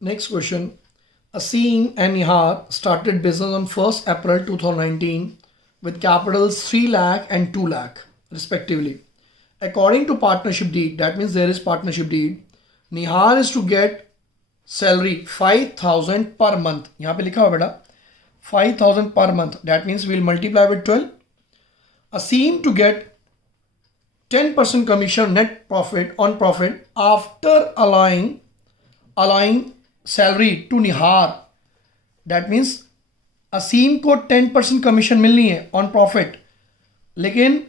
Next question, Asim and Nihar started business on 1st April 2019 with capitals 3 lakh and 2 lakh respectively. According to partnership deed, that means there is partnership deed, Nihar is to get salary 5,000 per month. यहाँ पे लिखा हुआ बेटा 5,000 per month. That means we'll multiply with 12. Asim to get 10% commission net profit on profit after allowing salary to Nihar. That means Asim को 10% कमीशन मिलनी है ऑन प्रॉफिट, लेकिन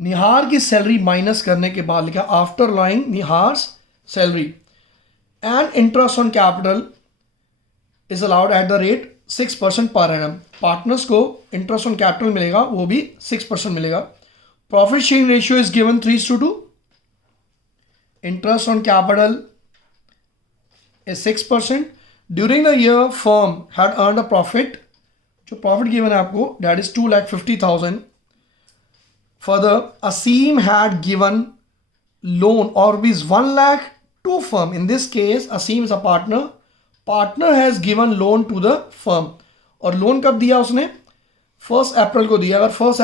निहार की सैलरी माइनस करने के बाद लिखा after allowing Nihar's salary and interest on capital is allowed at the rate 6% per annum. Partners को इंटरेस्ट ऑन कैपिटल मिलेगा, वो भी 6% मिलेगा। Profit sharing ratio is given 3:2। Interest on capital is 6%. During the year, firm had earned a profit. जो profit given है आपको, that is 2,50,000. Further, Asim had given loan or rupees 1 lakh to firm. In this case, Asim is a partner. Partner has given loan to the firm. और loan कब दिया उसने, 1 अप्रैल को दिया। अगर 1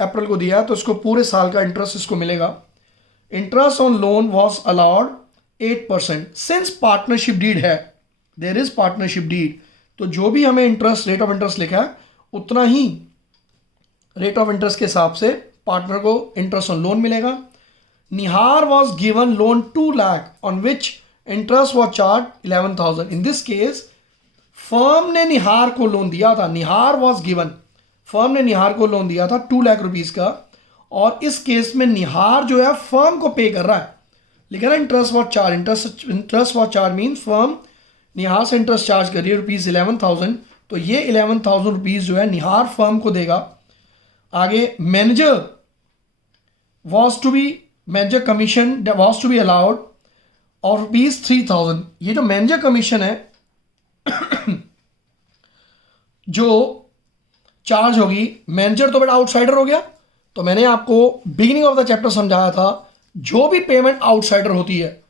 अप्रैल को दिया तो इसको पूरे साल का इंटरेस्ट इसको मिलेगा। Interest on loan was allowed 8%। Since partnership deed है, देयर इज पार्टनरशिप डीड, तो जो भी हमें इंटरेस्ट रेट ऑफ इंटरेस्ट लिखा है उतना ही रेट ऑफ इंटरेस्ट के हिसाब से पार्टनर को इंटरेस्ट ऑन लोन मिलेगा। Nihar was given loan 2 lakh on which interest was charge 11,000। In this case firm ने निहार को लोन दिया था, निहार वॉज गिवन, फर्म ने निहार को लोन दिया था 2 लाख रुपीज का, और इस केस में निहार जो है फर्म को पे कर रहा है। लिखा ना interest was charge, interest was charge mean firm Nihar से इंटरेस्ट चार्ज कर रही है रुपीज़ 11,000, तो ये 11,000 रुपीज़ जो है निहार फर्म को देगा। आगे manager manager commission was to be allowed और रुपीज़ 3,000। ये जो मैनेजर कमीशन है जो चार्ज होगी, मैनेजर तो बेटा आउटसाइडर हो गया, तो मैंने आपको बिगिनिंग ऑफ द चैप्टर समझाया था जो भी पेमेंट आउटसाइडर होती है,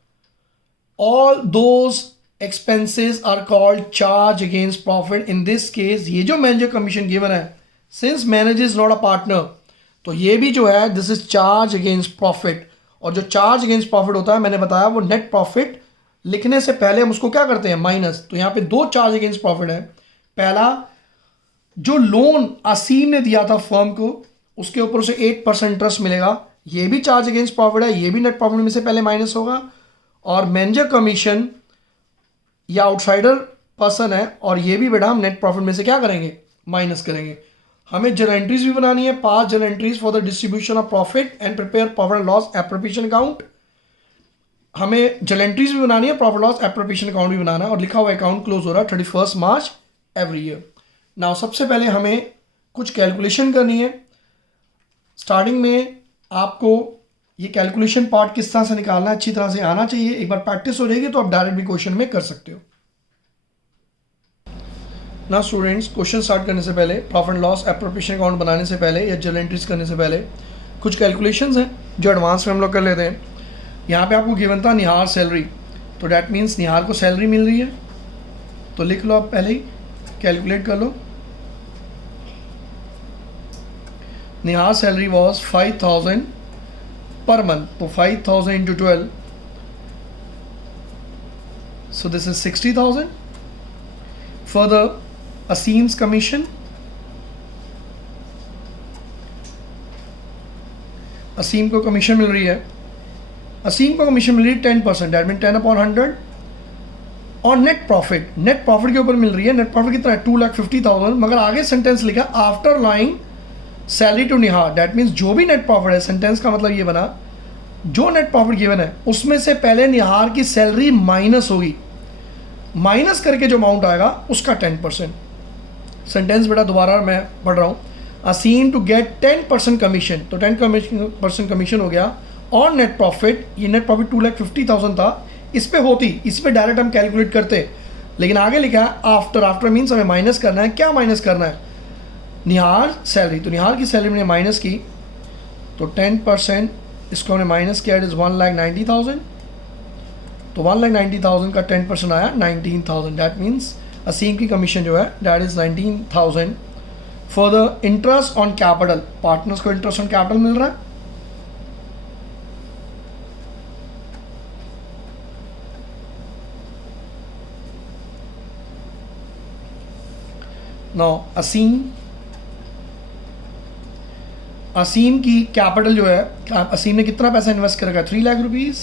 all those expenses are called charge against profit. In this case ये जो मैनेजर कमीशन गिवन है, since manager is not a partner, तो ये भी जो है this is charge against profit, और जो चार्ज अगेंस्ट प्रॉफिट होता है मैंने बताया वो नेट प्रॉफिट लिखने से पहले हम उसको क्या करते हैं माइनस। तो यहाँ पे दो चार्ज अगेंस्ट प्रॉफिट है। पहला, जो लोन असीम ने दिया था फर्म को उसके ऊपर उसे 8% इंटरेस्ट मिलेगा, ये भी चार्ज अगेंस्ट प्रॉफिट है, ये भी नेट प्रॉफिट में से पहले माइनस होगा। और मैनेजर कमीशन या आउटसाइडर पर्सन है और ये भी बेटा हम नेट प्रॉफिट में से क्या करेंगे माइनस करेंगे। हमें जर्नल एंट्रीज भी बनानी है, 5 journal entries for the distribution of profit and prepare profit and loss appropriation account. हमें जर्नल एंट्रीज भी बनानी है, प्रॉफिट लॉस एप्रोप्रिएशन अकाउंट भी बनाना है, और लिखा हुआ अकाउंट क्लोज हो रहा है 31 मार्च एवरी ईयर। नाउ सबसे पहले हमें कुछ कैलकुलेशन करनी है। स्टार्टिंग में आपको ये कैलकुलेशन पार्ट किस तरह से निकालना है अच्छी तरह से आना चाहिए। एक बार प्रैक्टिस हो जाएगी तो आप डायरेक्ट भी क्वेश्चन में कर सकते हो। ना स्टूडेंट्स, क्वेश्चन स्टार्ट करने से पहले, profit and loss appropriation account बनाने से पहले या जर्नल एंट्रीज करने से पहले कुछ कैलकुलेशंस हैं जो एडवांस में हम लोग कर लेते हैं। यहाँ पे आपको गिवन था निहार सैलरी, तो डैट मीन्स निहार को सैलरी मिल रही है, तो लिख लो आप पहले ही, कैलकुलेट कर लो। निहार सैलरी वॉज 5000 पर मंथ, तो 5000 into 12, so this is 60,000. Further, Asim's commission, असीम को कमीशन मिल रही है, असीम को कमीशन मिल रही है 10%, दैट मीन 10/100। और नेट प्रॉफिट के ऊपर मिल रही है। नेट प्रॉफिट कितना है 2,50,000, मगर आगे सेंटेंस लिखा after allowing salary to Nihar, that means जो भी नेट प्रॉफिट है, सेंटेंस का मतलब ये बना जो नेट प्रॉफिट गिवन है उसमें से पहले निहार की सैलरी माइनस होगी, माइनस करके जो अमाउंट आएगा उसका 10%। सेंटेंस बेटा दोबारा मैं पढ़ रहा हूँ, असीम टू गेट 10% कमीशन, तो 10% कमीशन हो गया और नेट प्रॉफिट, ये नेट प्रॉफिट 2,50,000 था, इस पे होती, इस पे डायरेक्ट हम कैलकुलेट करते, लेकिन आगे लिखा है आफ्टर मीन्स हमें माइनस करना है। क्या माइनस करना है? निहार सैलरी, तो निहार की सैलरी मैंने माइनस की, तो 10% इसको हमने माइनस किया, इट इज़ 1,90,000, तो 1,90,000 का 10% आया 19,000, दैट मीन्स असीम की कमीशन जो है that is 19,000। For the interest on capital, partners को इंटरेस्ट ऑन कैपिटल मिल रहा है, नाउ असीम की कैपिटल जो है, असीम ने कितना पैसा इन्वेस्ट करेगा 3 lakh rupees,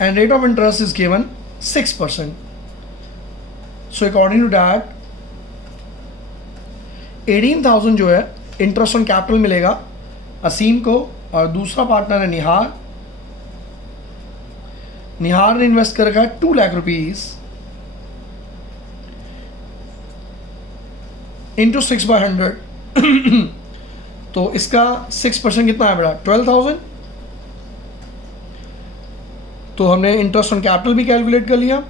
and rate of interest is given 6%। So according to that 18,000 जो है इंटरेस्ट ऑन कैपिटल मिलेगा असीम को, और दूसरा पार्टनर है निहार ने इन्वेस्ट कर रखा है 2 लाख रुपीज इंटू 6/100 तो इसका 6% कितना है बेटा 12,000। तो हमने इंटरेस्ट ऑन कैपिटल भी कैलकुलेट कर लिया।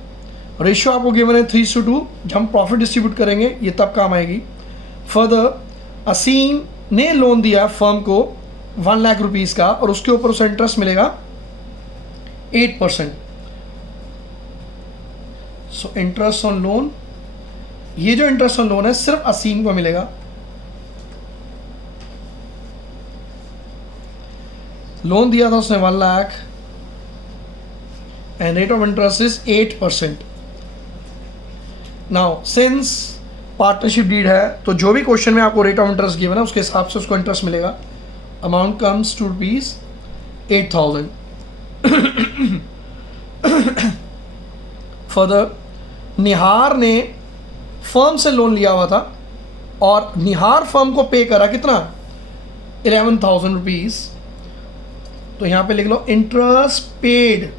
रेशियो आपको गिवन है 3:2, जब हम प्रॉफिट डिस्ट्रीब्यूट करेंगे ये तब काम आएगी। फर्दर, असीम ने लोन दिया फर्म को 1 लाख रुपीज़ का, और उसके ऊपर उसे इंटरेस्ट मिलेगा 8%। सो इंटरेस्ट ऑन लोन, ये जो इंटरेस्ट ऑन लोन है सिर्फ असीम को मिलेगा। लोन दिया था उसने 1 lakh and rate of interest is 8%। Now since partnership deed है, तो जो भी क्वेश्चन में आपको रेट ऑफ इंटरेस्ट गिवन है उसके हिसाब से उसको इंटरेस्ट मिलेगा। Amount comes to ₹8,000। Further, Nihar ने फर्म से लोन लिया हुआ था और निहार फर्म को पे करा कितना 11,000 रुपीज़। तो यहाँ पे लिख लो इंटरेस्ट पेड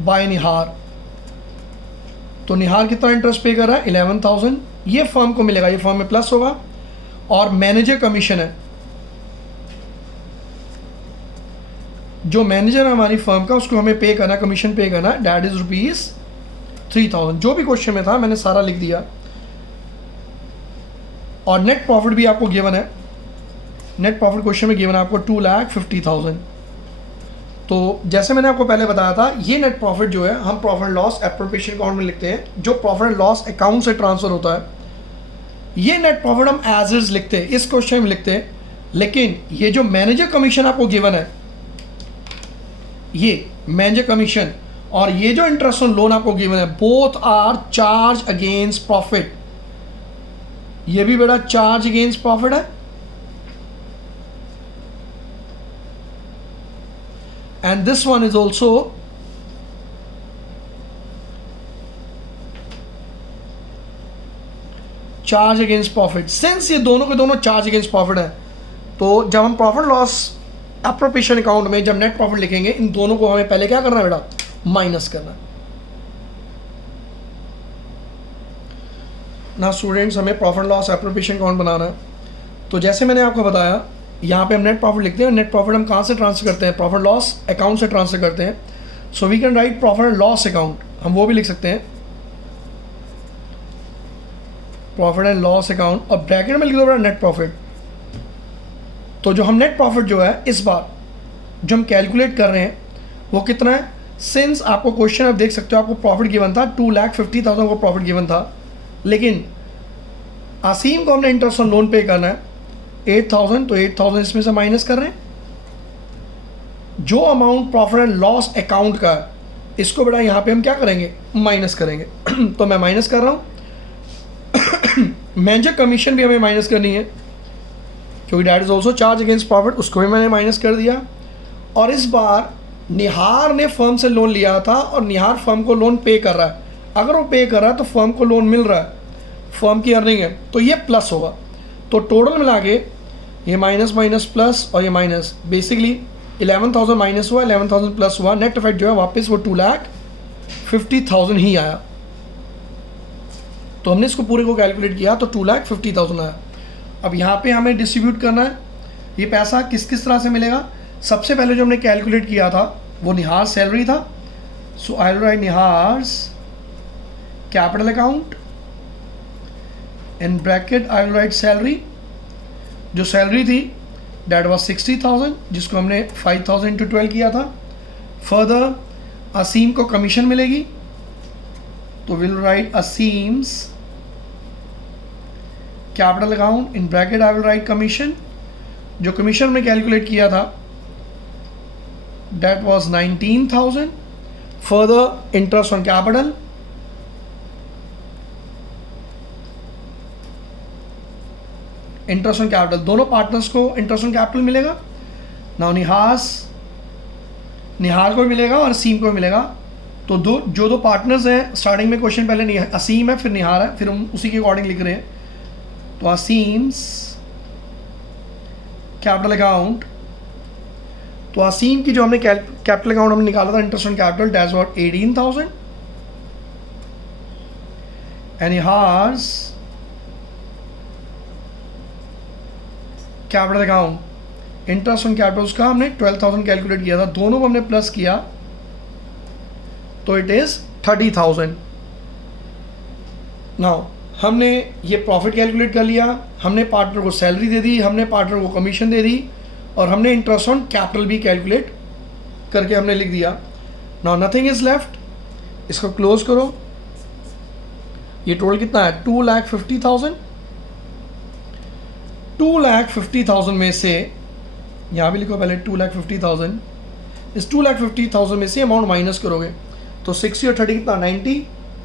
बाय निहार। तो निहार कितना इंटरेस्ट पे कर रहा है 11,000, ये फर्म को मिलेगा, ये फर्म में प्लस होगा। और मैनेजर कमीशन है, जो मैनेजर है हमारी फर्म का उसको हमें पे करना, कमीशन पे करना, दैट इज ₹3,000। जो भी क्वेश्चन में था मैंने सारा लिख दिया। और नेट प्रॉफिट भी आपको गिवन है, नेट प्रॉफिट क्वेश्चन में गिवन है आपको 2,50,000। तो जैसे मैंने आपको पहले बताया था, ये नेट प्रॉफिट जो है हम profit and loss appropriation account में लिखते हैं, जो प्रॉफिट एंड लॉस अकाउंट से ट्रांसफर होता है। ये नेट प्रॉफिट हम एज इज लिखते हैं, इस क्वेश्चन में लिखते हैं। लेकिन ये जो मैनेजर कमीशन आपको गिवन है, ये मैनेजर कमीशन और ये जो इंटरेस्ट ऑन लोन आपको गिवन है, both are charge against profit. ये भी बेटा चार्ज अगेंस्ट प्रॉफिट है, and this one is also charge against profit. Since ये दोनों के दोनों चार्ज अगेंस्ट प्रॉफिट है, तो जब हम प्रॉफिट लॉस अप्रोप्रिएशन अकाउंट में जब नेट प्रॉफिट लिखेंगे, इन दोनों को हमें पहले क्या करना है बेटा, माइनस करना है ना। स्टूडेंट्स, हमें प्रॉफिट लॉस अप्रोप्रिएशन अकाउंट बनाना है। तो जैसे मैंने आपको बताया, यहाँ पे हम नेट प्रॉफिट लिखते हैं। नेट प्रॉफिट हम कहाँ से ट्रांसफर करते हैं, प्रॉफिट लॉस अकाउंट से ट्रांसफर करते हैं। So we can write profit and loss account, हम वो भी लिख सकते हैं, प्रॉफिट एंड लॉस अकाउंट, और ब्रैकेट में लिख दो नेट प्रॉफिट। तो जो हम नेट प्रॉफिट जो है इस बार जो हम कैलकुलेट कर रहे हैं वो कितना है। सिंस आपको क्वेश्चन आप देख सकते हो, आपको प्रॉफिट गिवन था 2,50,000 को प्रॉफिट गिवन था, लेकिन आसीम को हमने इंटरेस्ट ऑन लोन पे करना है 8,000, तो 8,000 इसमें से माइनस कर रहे हैं। जो amount profit and loss account का है, इसको बेटा यहाँ पे हम क्या करेंगे, माइनस करेंगे। तो मैं माइनस कर रहा हूँ। मैनेजर कमीशन भी हमें माइनस करनी है, क्योंकि that is also charge against profit, उसको भी मैंने माइनस कर दिया। और इस बार निहार ने फर्म से लोन लिया था और निहार फर्म को लोन पे कर रहा है। अगर वो पे कर रहा है तो फर्म को लोन मिल रहा है, फर्म की अर्निंग है, तो ये प्लस होगा। तो टोटल मिला के ये माइनस माइनस प्लस और ये माइनस, बेसिकली 11,000 माइनस हुआ, 11,000 प्लस हुआ, नेट इफेक्ट जो है वापस वो 2,50,000 ही आया। तो हमने इसको पूरे को कैलकुलेट किया तो 2,50,000 आया। अब यहाँ पे हमें डिस्ट्रीब्यूट करना है ये पैसा किस किस तरह से मिलेगा। सबसे पहले जो हमने कैलकुलेट किया था वो निहार सैलरी था। So I will write Nihar's capital account, in bracket I will write salary. जो सैलरी थी डैट वाज 60,000, जिसको हमने 5,000 इंटू 12 किया था। फर्दर असीम को कमीशन मिलेगी, तो will write Asim's capital account, in bracket I will write commission. जो कमीशन में कैलकुलेट किया था that was 19,000. further interest on capital, interest on capital, दोनों पार्टनर्स को इंटरेस्ट ऑन कैपिटल मिलेगा। नाउ निहार को मिलेगा और असीम को मिलेगा। तो दो पार्टनर्स हैं, स्टार्टिंग में क्वेश्चन पहले असीम है फिर निहार है, फिर हम उसी के अकॉर्डिंग लिख रहे हैं। तो असीम्स कैपिटल अकाउंट, तो असीम की जो हमने कैपिटल अकाउंट हमने निकाला था interest on capital, that's what 18,000। And Nihar's capital account interest on capital, उसका हमने 12,000 कैलकुलेट किया था, दोनों को हमने प्लस किया तो इट इज 30,000। नाउ हमने ये प्रॉफिट कैलकुलेट कर लिया, हमने पार्टनर को सैलरी दे दी, हमने पार्टनर को कमीशन दे दी, और हमने इंटरेस्ट ऑन कैपिटल भी कैलकुलेट करके हमने लिख दिया। नाउ नथिंग इज लेफ्ट, इसको क्लोज करो। ये टोटल कितना है 2,50,000। 2,50,000 में से यहाँ भी लिखो पहले 2,50,000, इस 2,50,000 में से अमाउंट माइनस करोगे तो 60 और 30 कितना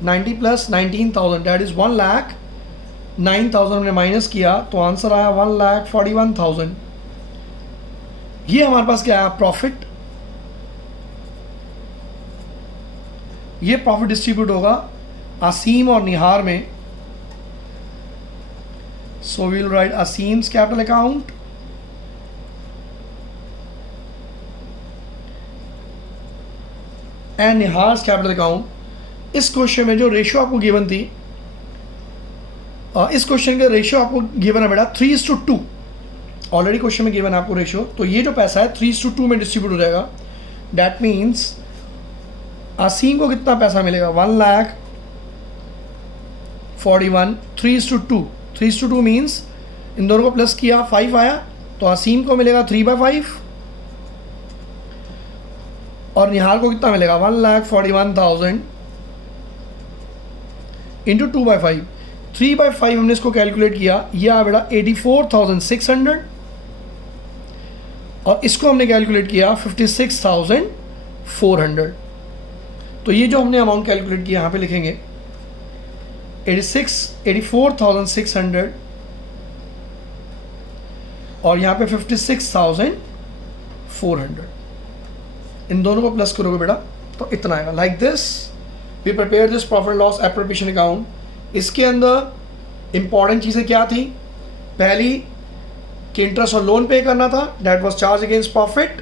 90 प्लस 19,000 डैट इज 1,09,000 हमने माइनस किया तो आंसर आया 1,41,000। ये हमारे पास क्या आया प्रॉफिट। ये प्रॉफिट डिस्ट्रीब्यूट होगा असीम और निहार में। So we will write Asim's capital account and Nihar's capital account. इस क्वेश्चन में जो रेशियो आपको गिवन थी, इस क्वेश्चन का रेशियो आपको गिवन है बेटा 3:2। ऑलरेडी क्वेश्चन में गिवन है आपको रेशियो, तो ये जो पैसा है 3:2 में डिस्ट्रीब्यूट हो जाएगा। डैट मीन्स असीम को कितना पैसा मिलेगा 1,41,000। 3:2, 3:2 मीन्स इन दोनों को प्लस किया 5 आया तो असीम को मिलेगा 3/5 और निहार को कितना मिलेगा 1,41,000 इंटू 2/5। 3/5 हमने इसको कैलकुलेट किया, यह आया बेटा 84,600 और इसको हमने कैलकुलेट किया 56,400। तो ये जो हमने अमाउंट कैलकुलेट किया यहाँ पे लिखेंगे 84,600 और यहाँ पे 56,400। इन दोनों को प्लस करोगे बेटा तो इतना आएगा। Like this we prepare this profit loss appropriation account. इसके अंदर इंपॉर्टेंट चीज़ें क्या थी? पहली कि इंटरेस्ट और लोन पे करना था, that was charge against profit,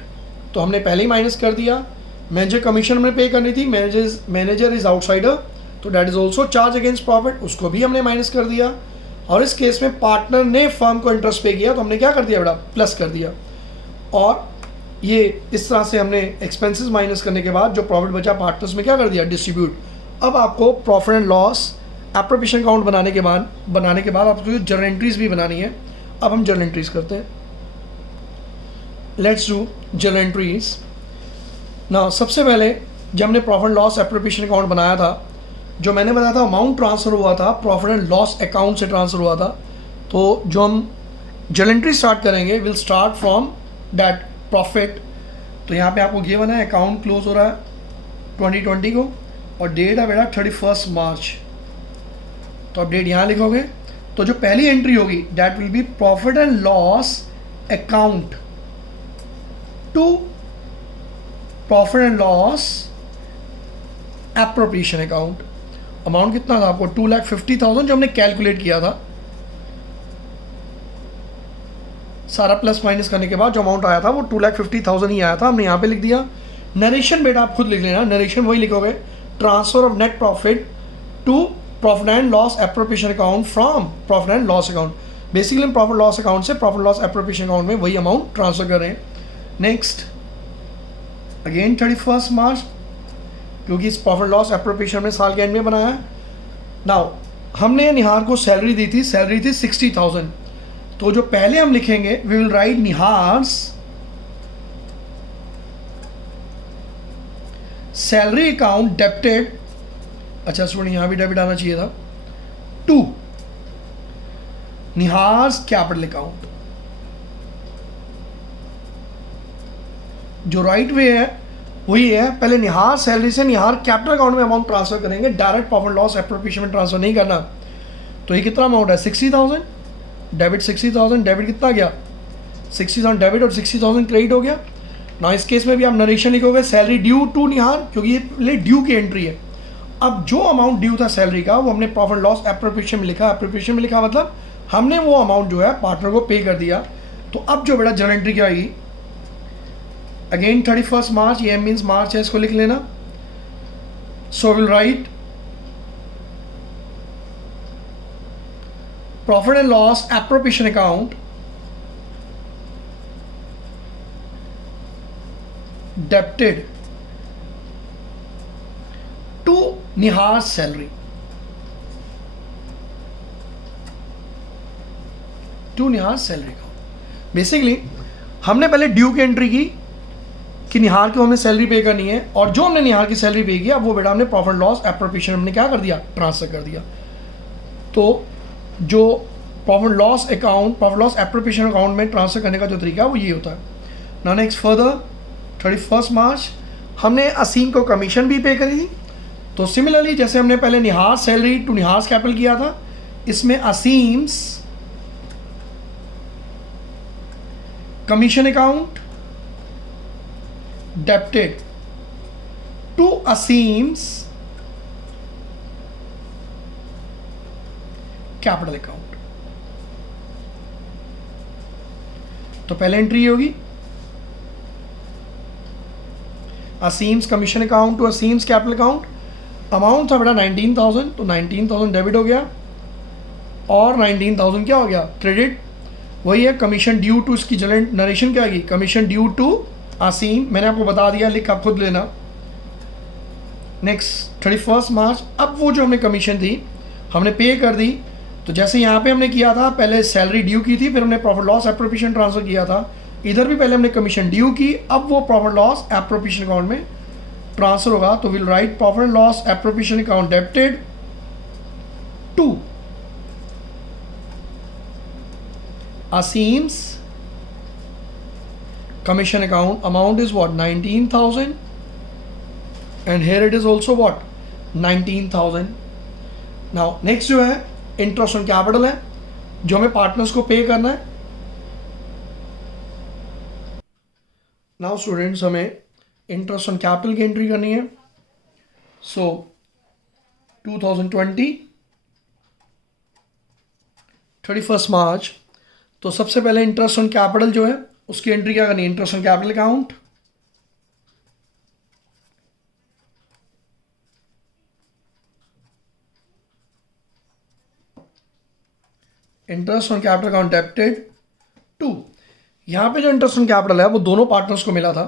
तो हमने पहले ही माइनस कर दिया। मैनेजर कमीशन हमने पे करनी थी, मैनेजर इज आउटसाइडर, तो that is also charge against profit, उसको भी हमने माइनस कर दिया। और इस केस में पार्टनर ने फर्म को इंटरेस्ट पे किया तो हमने क्या कर दिया बेटा? प्लस कर दिया। और ये इस तरह से हमने एक्सपेंसेस माइनस करने के बाद जो प्रॉफिट बचा पार्टनर्स में क्या कर दिया? डिस्ट्रीब्यूट। अब आपको profit and loss appropriation account बनाने के बाद आपको जर्नल एंट्रीज भी बनानी है। अब हम जर्नल एंट्रीज करते हैं। Let's do journal entries. ना सबसे पहले जब हमने profit and loss appropriation account बनाया था, जो मैंने बताया था अमाउंट ट्रांसफ़र हुआ था प्रॉफिट एंड लॉस अकाउंट से ट्रांसफ़र हुआ था। तो जो हम जर्नल एंट्री स्टार्ट करेंगे will start from that profit. तो यहाँ पे आपको गिवन है अकाउंट क्लोज हो रहा है 2020 को और डेट है बेटा 31 मार्च। तो आप डेट यहाँ लिखोगे। तो जो पहली एंट्री होगी that will be profit and loss account to profit and loss appropriation account. Amount कितना था आपको? 2,50,000 जो हमने कैलकुलेट किया था। सारा प्लस माइनस करने के बाद जो अमाउंट आया था वो 2,50,000 ही आया था। हमने यहाँ पे लिख दिया। नरेशन बेटा आप खुद लिख लेना, नरेशन वही लिखोगे, transfer of net profit to profit and loss appropriation account from profit and loss account. Basically हम प्रॉफिट लॉस अकाउंट से प्रॉफिट लॉस एप्रोप्रिएशन अकाउंट में वही अमाउंट ट्रांसफर कर रहे हैं। नेक्स्ट अगेन 31 मार्च, क्योंकि इस प्रॉफिट लॉस एप्रोप्रिएशन में साल के एंड में बनाया है। नाउ हमने निहार को सैलरी दी थी, सैलरी थी 60,000। तो जो पहले हम लिखेंगे we will write Nihar's salary account debited, अच्छा स्टूडेंट यहाँ भी डेबिट आना चाहिए था, टू निहार्स कैपिटल अकाउंट। जो राइट वे है वही है, पहले निहार सैलरी से निहार कैपिटल अकाउंट में अमाउंट ट्रांसफर करेंगे, डायरेक्ट प्रॉफिट लॉस एप्रोप्रिएशन में ट्रांसफर नहीं करना। तो ये कितना अमाउंट है? 60,000 डेबिट, 60,000 डेबिट कितना गया? 60,000 डेबिट और 60,000 क्रेडिट हो गया ना। इस केस में भी आप नरेशन लिखोगे सैलरी ड्यू टू निहार, क्योंकि ये पहले ड्यू की एंट्री है। अब जो अमाउंट ड्यू था सैलरी का वो हमने प्रॉफिट लॉस एप्रोप्रिएशन में लिखा। एप्रोप्रिएशन में लिखा मतलब हमने वो अमाउंट जो है पार्टनर को पे कर दिया। तो अब जो बेटा जर्नल एंट्री क्या आएगी? अगेन 31 मार्च, ये मीन्स मार्च है, इसको लिख लेना। So will write profit and loss appropriation account debited to Nihar salary, to Nihar salary account. Basically हमने पहले ड्यू की एंट्री की कि निहार को हमें सैलरी पे करनी है, और जो हमने निहार की सैलरी पे की अब वो बेटा हमने प्रॉफिट लॉस एप्रोप्रिएशन हमने क्या कर दिया? ट्रांसफर कर दिया। तो जो profit loss account profit loss appropriation account में ट्रांसफर करने का जो तरीका है वो ये होता है ना। नेक्स्ट फर्दर 31 मार्च हमने असीम को कमीशन भी पे करी थी। तो सिमिलरली जैसे हमने पहले Nihar salary to Nihar capital किया था, इसमें Asim's commission account debited to Asim's capital account. तो पहले एंट्री होगी Asim's commission account to Asim's capital account. Amount था बेटा 19,000, तो 19,000 डेबिट हो गया और 19,000 क्या हो गया? क्रेडिट। वही है कमीशन ड्यू टू, इसकी जनरल नरेशन क्या आएगी? कमीशन ड्यू टू असीम, मैंने आपको बता दिया, लिख आप खुद लेना। नेक्स्ट 31 मार्च, अब वो जो हमने कमीशन थी हमने पे कर दी। तो जैसे यहाँ पे हमने किया था, पहले सैलरी ड्यू की थी, फिर हमने प्रॉफिट लॉस एप्रोप्रिएशन ट्रांसफर किया था। इधर भी पहले हमने कमीशन ड्यू की, अब वो प्रॉफिट लॉस एप्रोप्रिएशन अकाउंट में ट्रांसफर होगा। तो will write profit loss appropriation account debited to Asim's commission account, amount is what, 19,000, and here it is also what, 19,000. Now next जो है interest on capital है जो हमें पार्टनर्स को पे करना है. नाउ स्टूडेंट्स हमें इंटरेस्ट ऑन कैपिटल की एंट्री करनी है. सो 2020 31 मार्च. तो सबसे पहले इंटरेस्ट ऑन कैपिटल जो है उसकी एंट्री क्या करनी है? Interest on capital account, interest on capital account debited to. यहां पे जो इंटरेस्ट ऑन कैपिटल है वो दोनों पार्टनर्स को मिला था.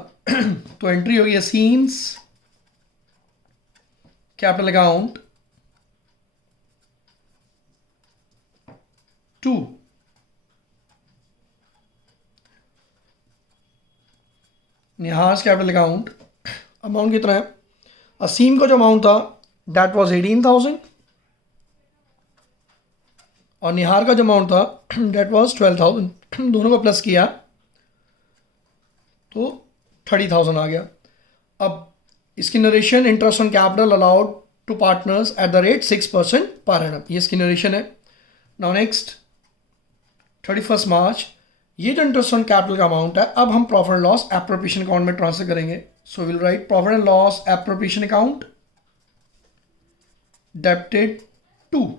तो एंट्री होगी Asim's capital account to Nihar's capital account. Amount कितना है? असीम का जो अमाउंट था दैट वाज 18,000 और निहार का जो अमाउंट था दैट वाज 12,000. दोनों को प्लस किया तो 30,000 आ गया. अब इसकी narration interest on capital allowed to partners at the rate 6% per annum. ये इसकी नरेशन है. Now next 31 March. ये जो इंटरेस्ट ऑन कैपिटल का अमाउंट है अब हम profit and loss appropriation account में ट्रांसफर करेंगे. So will write profit and loss appropriation account debited to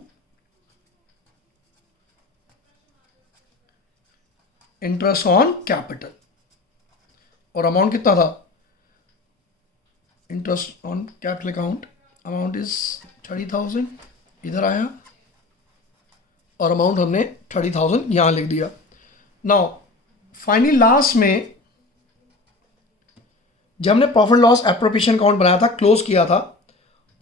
interest on capital. और अमाउंट कितना था? Interest on capital account amount is 30,000 इधर आया और अमाउंट हमने 30,000 यहां लिख दिया. नाउ फाइनली लास्ट में जब हमने प्रॉफिट लॉस एप्रोप्रिएशन अकाउंट बनाया था, क्लोज किया था,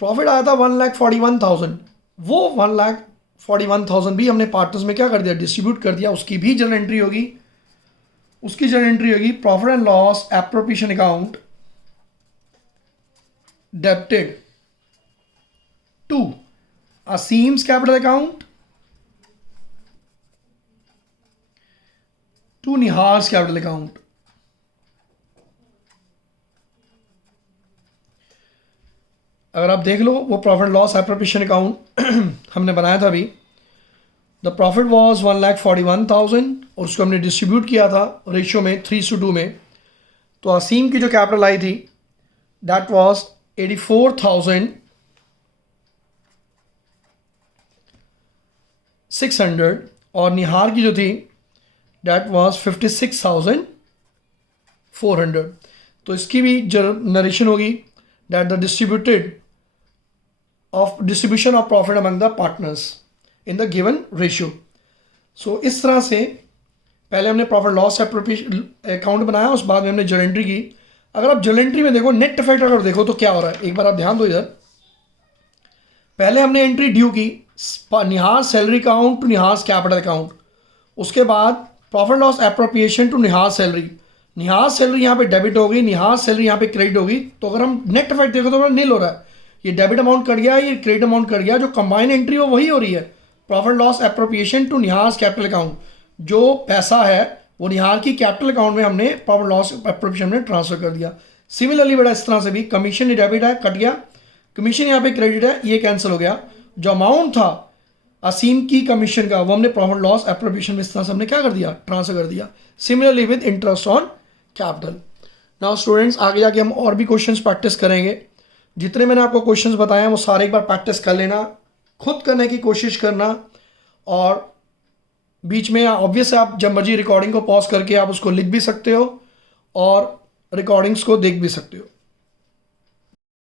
प्रॉफिट आया था 1,41,000. वो 1,41,000 भी हमने पार्टनर्स में क्या कर दिया? डिस्ट्रीब्यूट कर दिया. उसकी भी जर्नल एंट्री होगी. उसकी जर्नल एंट्री होगी profit and loss appropriation account debited to Asim's capital account to Nihar's capital account. अगर आप देख लो वो प्रॉफिट लॉस एप्रोप्रिएशन अकाउंट हमने बनाया था अभी. द प्रॉफिट वॉज 1,41,000 और उसको हमने डिस्ट्रीब्यूट किया था रेशियो में 3:2 में. तो असीम की जो कैपिटल आई थी दैट वॉज 84,600 और निहार की जो थी दैट वॉज 56,400. तो इसकी भी जो नरेशन होगी that the distribution of profit among the partners in the given ratio. So इस तरह से पहले हमने प्रॉफिट लॉस एप्रोप्रिएशन अकाउंट बनाया, उस बाद में हमने जर्नल एंट्री की. अगर आप जर्नल एंट्री में देखो नेट इफेक्ट अगर देखो तो क्या हो रहा है, एक बार आप ध्यान दो इधर. पहले हमने एंट्री ड्यू की Nihar salary account to Nihar capital account. उसके बाद profit loss appropriation to Nihar salary. Nihar salary यहाँ पे डेबिट होगी, निहार सैलरी यहाँ पे क्रेडिट होगी. तो अगर हम नेट इफेक्ट देखो तो नील हो रहा है. ये डेबिट अमाउंट कट गया, ये क्रेडिट अमाउंट कट गया. जो कंबाइन एंट्री वो वही हो रही है, profit loss appropriation to Nihar capital account. जो पैसा है वो निहार की कैपिटल अकाउंट में हमने प्रॉफिट लॉस एप्रोप्रिएशन में ट्रांसफर कर दिया. सिमिलरली बेटा इस तरह से भी कमीशन ये डेबिट है, कट गया, कमीशन यहाँ पे क्रेडिट है, ये कैंसिल हो गया. जो अमाउंट था असीम की कमीशन का वो हमने प्रॉफिट लॉस एप्रोप्रिएशन में इस तरह से हमने क्या कर दिया? ट्रांसफर कर दिया. Similarly with interest on capital. Now students आगे जाके हम और भी क्वेश्चंस प्रैक्टिस करेंगे. जितने मैंने आपको क्वेश्चंस बताए हैं वो सारे एक बार प्रैक्टिस कर लेना, खुद करने की कोशिश करना. और बीच में ऑब्वियस आप जब मर्जी रिकॉर्डिंग को पॉज करके आप उसको लिख भी सकते हो और रिकॉर्डिंग्स को देख भी सकते हो.